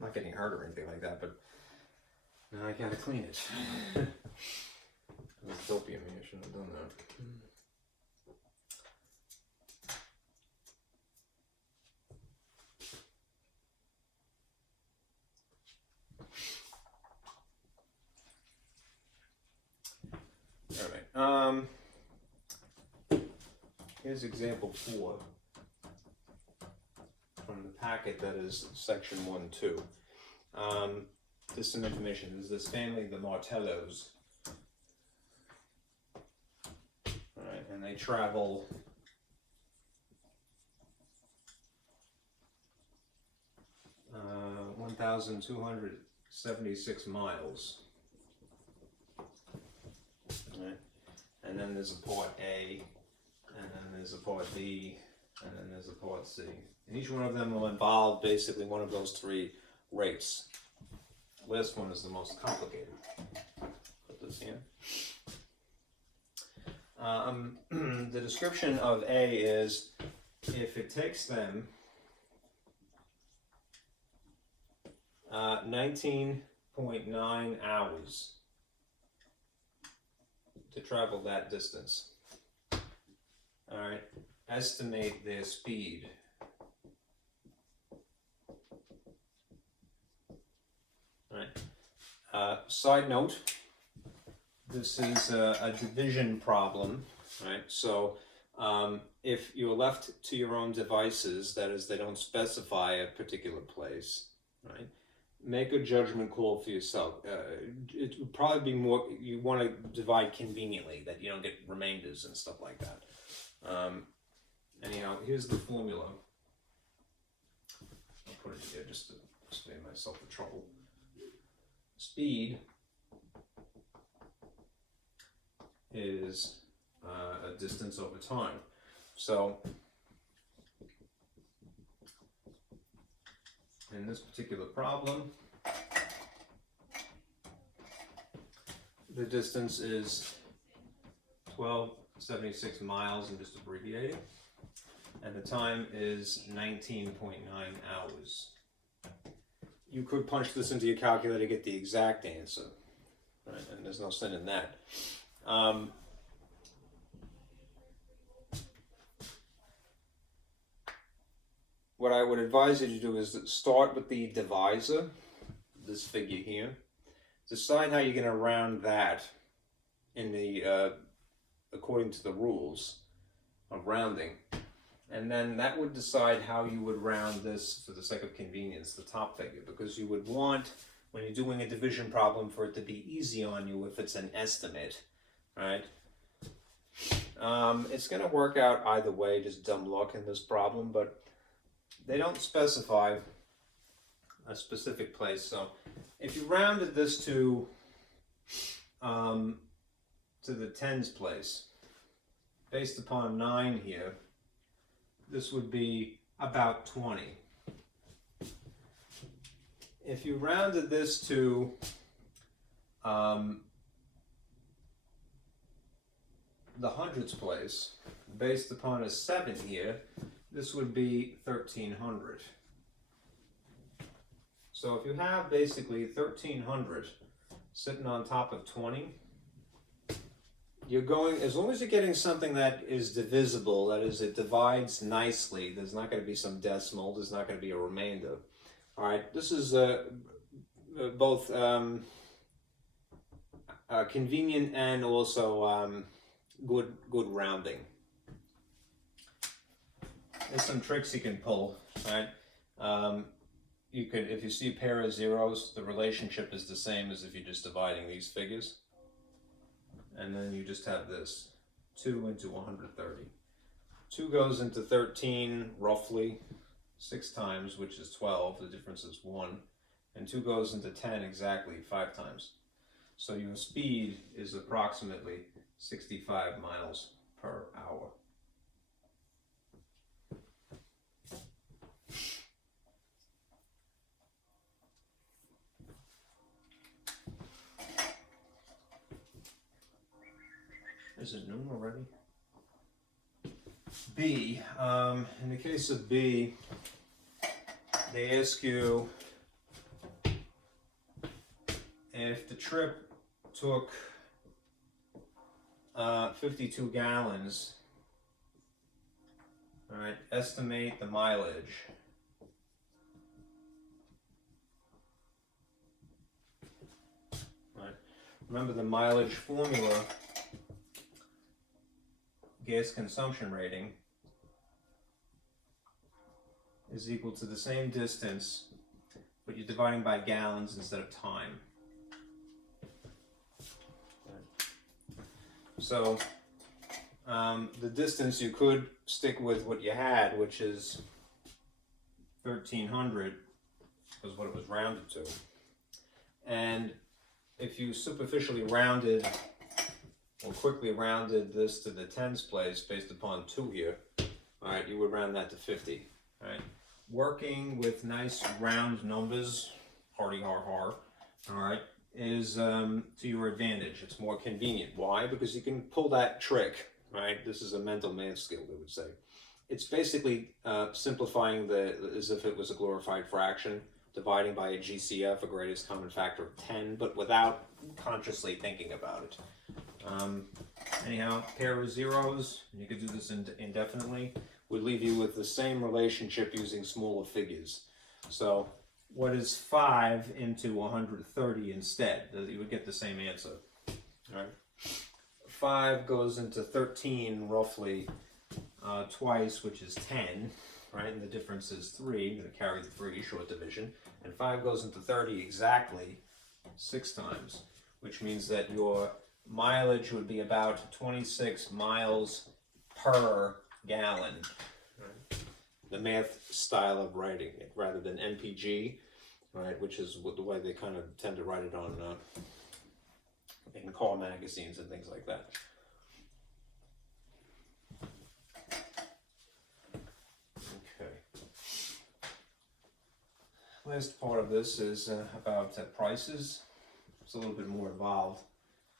Not getting hurt or anything like that, but now I gotta clean it. It was dopey of me, I shouldn't have done that. All right. Here's example 4 from the packet that is section 1-2. There's some information. There's this family, the Martellos. All right, and they travel 1,276 miles. All right, and then there's a part A. And then there's a part B, and then there's a part C. And each one of them will involve basically one of those 3 rates. The last one is the most complicated. Put this here. The description of A is if it takes them 19.9 hours to travel that distance. All right, estimate their speed. All right. Side note, this is a division problem, right? So if you're left to your own devices, that is, they don't specify a particular place, right? Make a judgment call for yourself. It would probably be more, you want to divide conveniently, that you don't get remainders and stuff like that. Anyhow, here's the formula. I'll put it here just to save myself the trouble. Speed is a distance over time. So in this particular problem, the distance is 1276 miles, and just abbreviated, and the time is 19.9 hours. You could punch this into your calculator to get the exact answer, right? And there's no sin in that. What I would advise you to do is start with the divisor, this figure here. Decide how you're going to round that in the according to the rules of rounding, and then that would decide how you would round this for the sake of convenience, the top figure, because you would want, when you're doing a division problem, for it to be easy on you if it's an estimate, right? It's going to work out either way, just dumb luck in this problem, but they don't specify a specific place. So if you rounded this to the tens place, based upon 9 here, this would be about 20. If you rounded this to the hundreds place, based upon a 7 here, this would be 1300. So if you have basically 1300 sitting on top of 20, you're going, as long as you're getting something that is divisible, that is, it divides nicely, there's not going to be some decimal, there's not going to be a remainder. All right, this is both convenient and also good rounding. There's some tricks you can pull, right? You could, if you see a pair of zeros, the relationship is the same as if you're just dividing these figures. And then you just have this, 2 into 130. 2 goes into 13 roughly 6 times, which is 12. The difference is 1. And 2 goes into 10 exactly 5 times. So your speed is approximately 65 miles per hour. Is it noon already? B. In the case of B, they ask you if the trip took 52 gallons, all right, estimate the mileage. All right. Remember the mileage formula, gas consumption rating is equal to the same distance, but you're dividing by gallons instead of time. So the distance, you could stick with what you had, which is 1300, was what it was rounded to. And if you superficially rounded or quickly rounded this to the tens place based upon 2 here, all right, you would round that to 50. All right, working with nice round numbers, hardy har har, all right, is to your advantage. It's more convenient. Why? Because you can pull that trick, right? This is a mental math skill, they would say. It's basically simplifying as if it was a glorified fraction, dividing by a GCF, a greatest common factor of 10, but without consciously thinking about it. Anyhow, pair of zeros, and you could do this indefinitely, would leave you with the same relationship using smaller figures. So what is 5 into 130 instead? You would get the same answer. All right. 5 goes into 13 roughly twice, which is 10, right? And the difference is 3. I'm going to carry the 3, short division. And 5 goes into 30 exactly 6 times, which means that your mileage would be about 26 miles per gallon. Right? The math style of writing it, rather than MPG, right, which is the way they kind of tend to write it on in car magazines and things like that. Okay. Last part of this is about prices. It's a little bit more involved,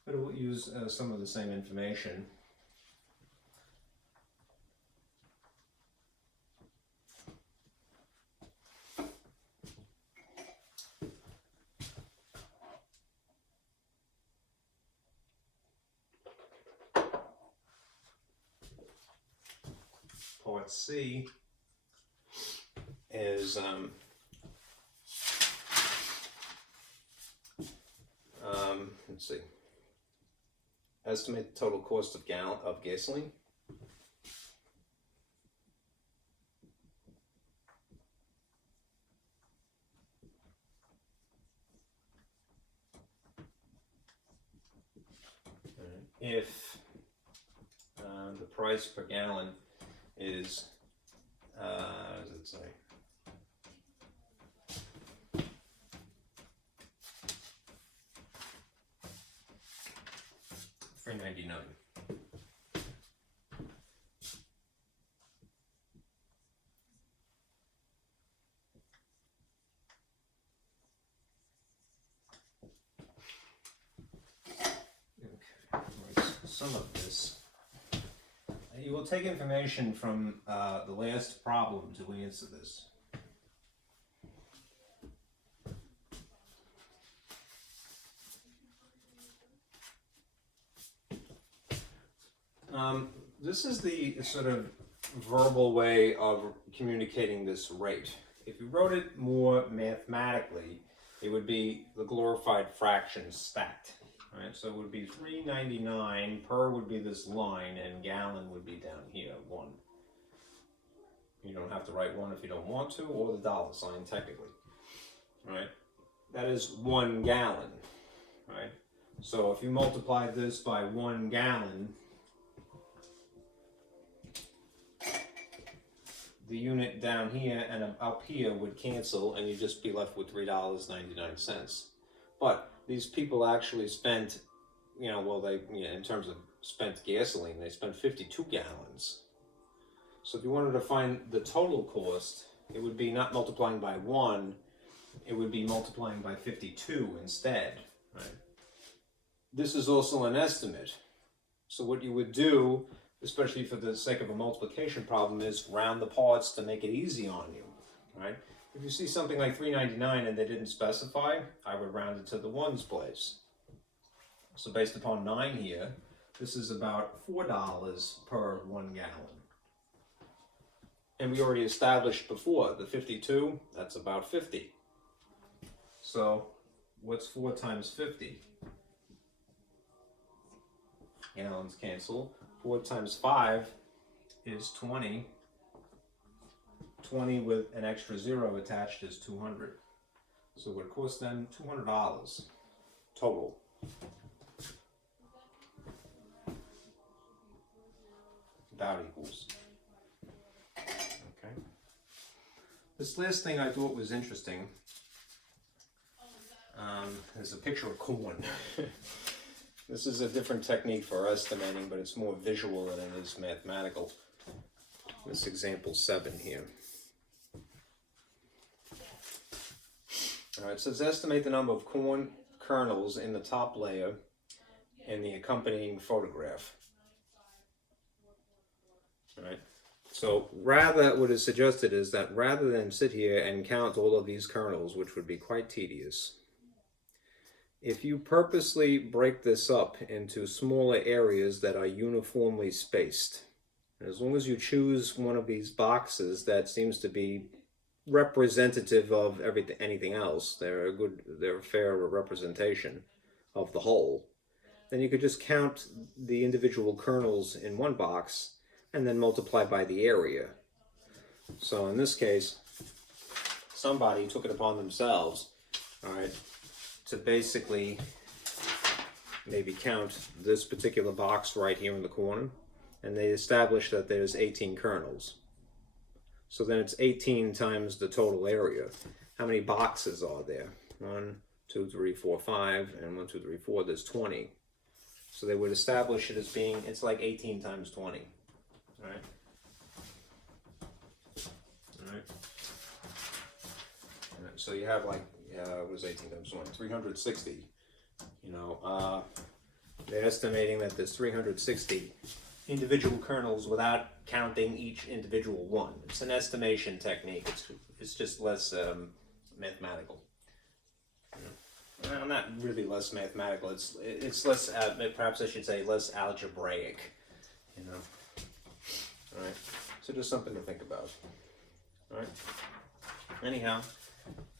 but it will use some of the same information. Part C is let's see. Estimate the total cost of gasoline. If the price per gallon is, what does it say? $3.99. Okay, some of this I you will take information from the last problem to answer this. This is the sort of verbal way of communicating this rate. If you wrote it more mathematically, it would be the glorified fractions stacked. Right? So it would be 399, per would be this line, and gallon would be down here, 1. You don't have to write 1 if you don't want to, or the dollar sign technically. Right? That is 1 gallon. Right? So if you multiply this by 1 gallon, the unit down here and up here would cancel, and you'd just be left with $3.99. But these people actually spent, in terms of spent gasoline, they spent 52 gallons. So if you wanted to find the total cost, it would be not multiplying by 1, it would be multiplying by 52 instead. Right? This is also an estimate. So what you would do, especially for the sake of a multiplication problem, is round the parts to make it easy on you, right? If you see something like 399 and they didn't specify, I would round it to the ones place. So based upon 9 here, this is about $4 per 1 gallon. And we already established before, the 52, that's about 50. So what's 4 times 50? Gallons cancel. 4 times 5 is 20. 20 with an extra 0 attached is 200. So it would cost them $200 total. About equals. Okay. This last thing I thought was interesting is a picture of corn. This is a different technique for estimating, but it's more visual than it is mathematical. This example 7 here. All right, it says estimate the number of corn kernels in the top layer in the accompanying photograph. All right. So what is suggested is that rather than sit here and count all of these kernels, which would be quite tedious, if you purposely break this up into smaller areas that are uniformly spaced, as long as you choose one of these boxes that seems to be representative of anything else, they're a fair representation of the whole, then you could just count the individual kernels in one box and then multiply by the area. So in this case, somebody took it upon themselves, all right, to basically maybe count this particular box right here in the corner, and they established that there's 18 kernels. So then it's 18 times the total area. How many boxes are there? 1, 2, 3, 4, 5, and 1, 2, 3, 4, there's 20. So they would establish it as being, it's like 18 times 20. All right? All right. So you have like, it was 18 times 20, 360. They're estimating that there's 360 individual kernels without counting each individual one. It's an estimation technique. It's just less mathematical. Well, not really less mathematical. It's less. Perhaps I should say less algebraic. All right. So just something to think about. All right. Anyhow,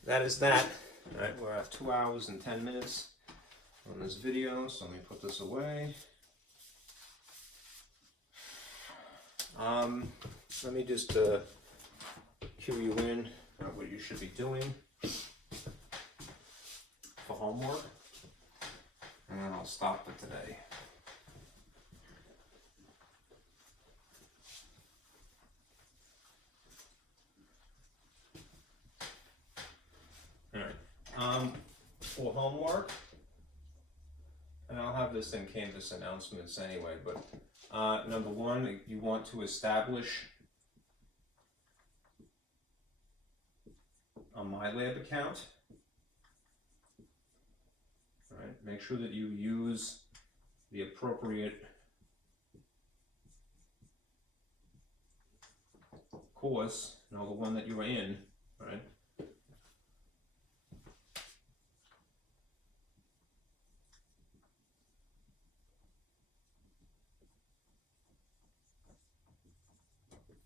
that is that. All right. We're at 2 hours and 10 minutes on this video. So let me put this away. Let me just cue you in on what you should be doing for homework, and then I'll stop for today. All right. For homework, and I'll have this in Canvas announcements anyway, but number 1, you want to establish a MyLab account. All right. Make sure that you use the appropriate course, the one that you were in, right?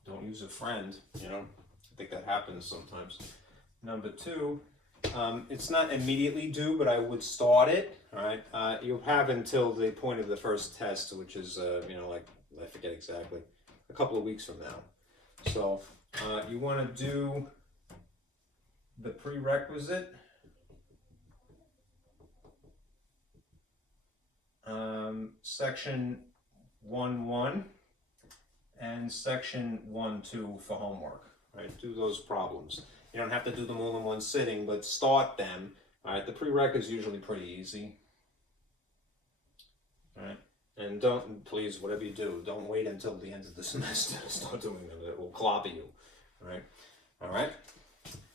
Don't use a friend, I think that happens sometimes. Number two, it's not immediately due, but I would start it, all right? You'll have until the point of the first test, which is, like, I forget exactly, a couple of weeks from now. So you want to do the prerequisite, section 1.1 and section 1.2 for homework, right? Do those problems. You don't have to do them all in one sitting, but start them. All right, the prereq is usually pretty easy. All right, and don't, please, whatever you do, don't wait until the end of the semester to start doing them. It will clobber you. All right, all right,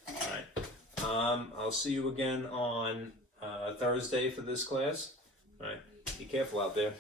all right. I'll see you again on Thursday for this class. All right, be careful out there.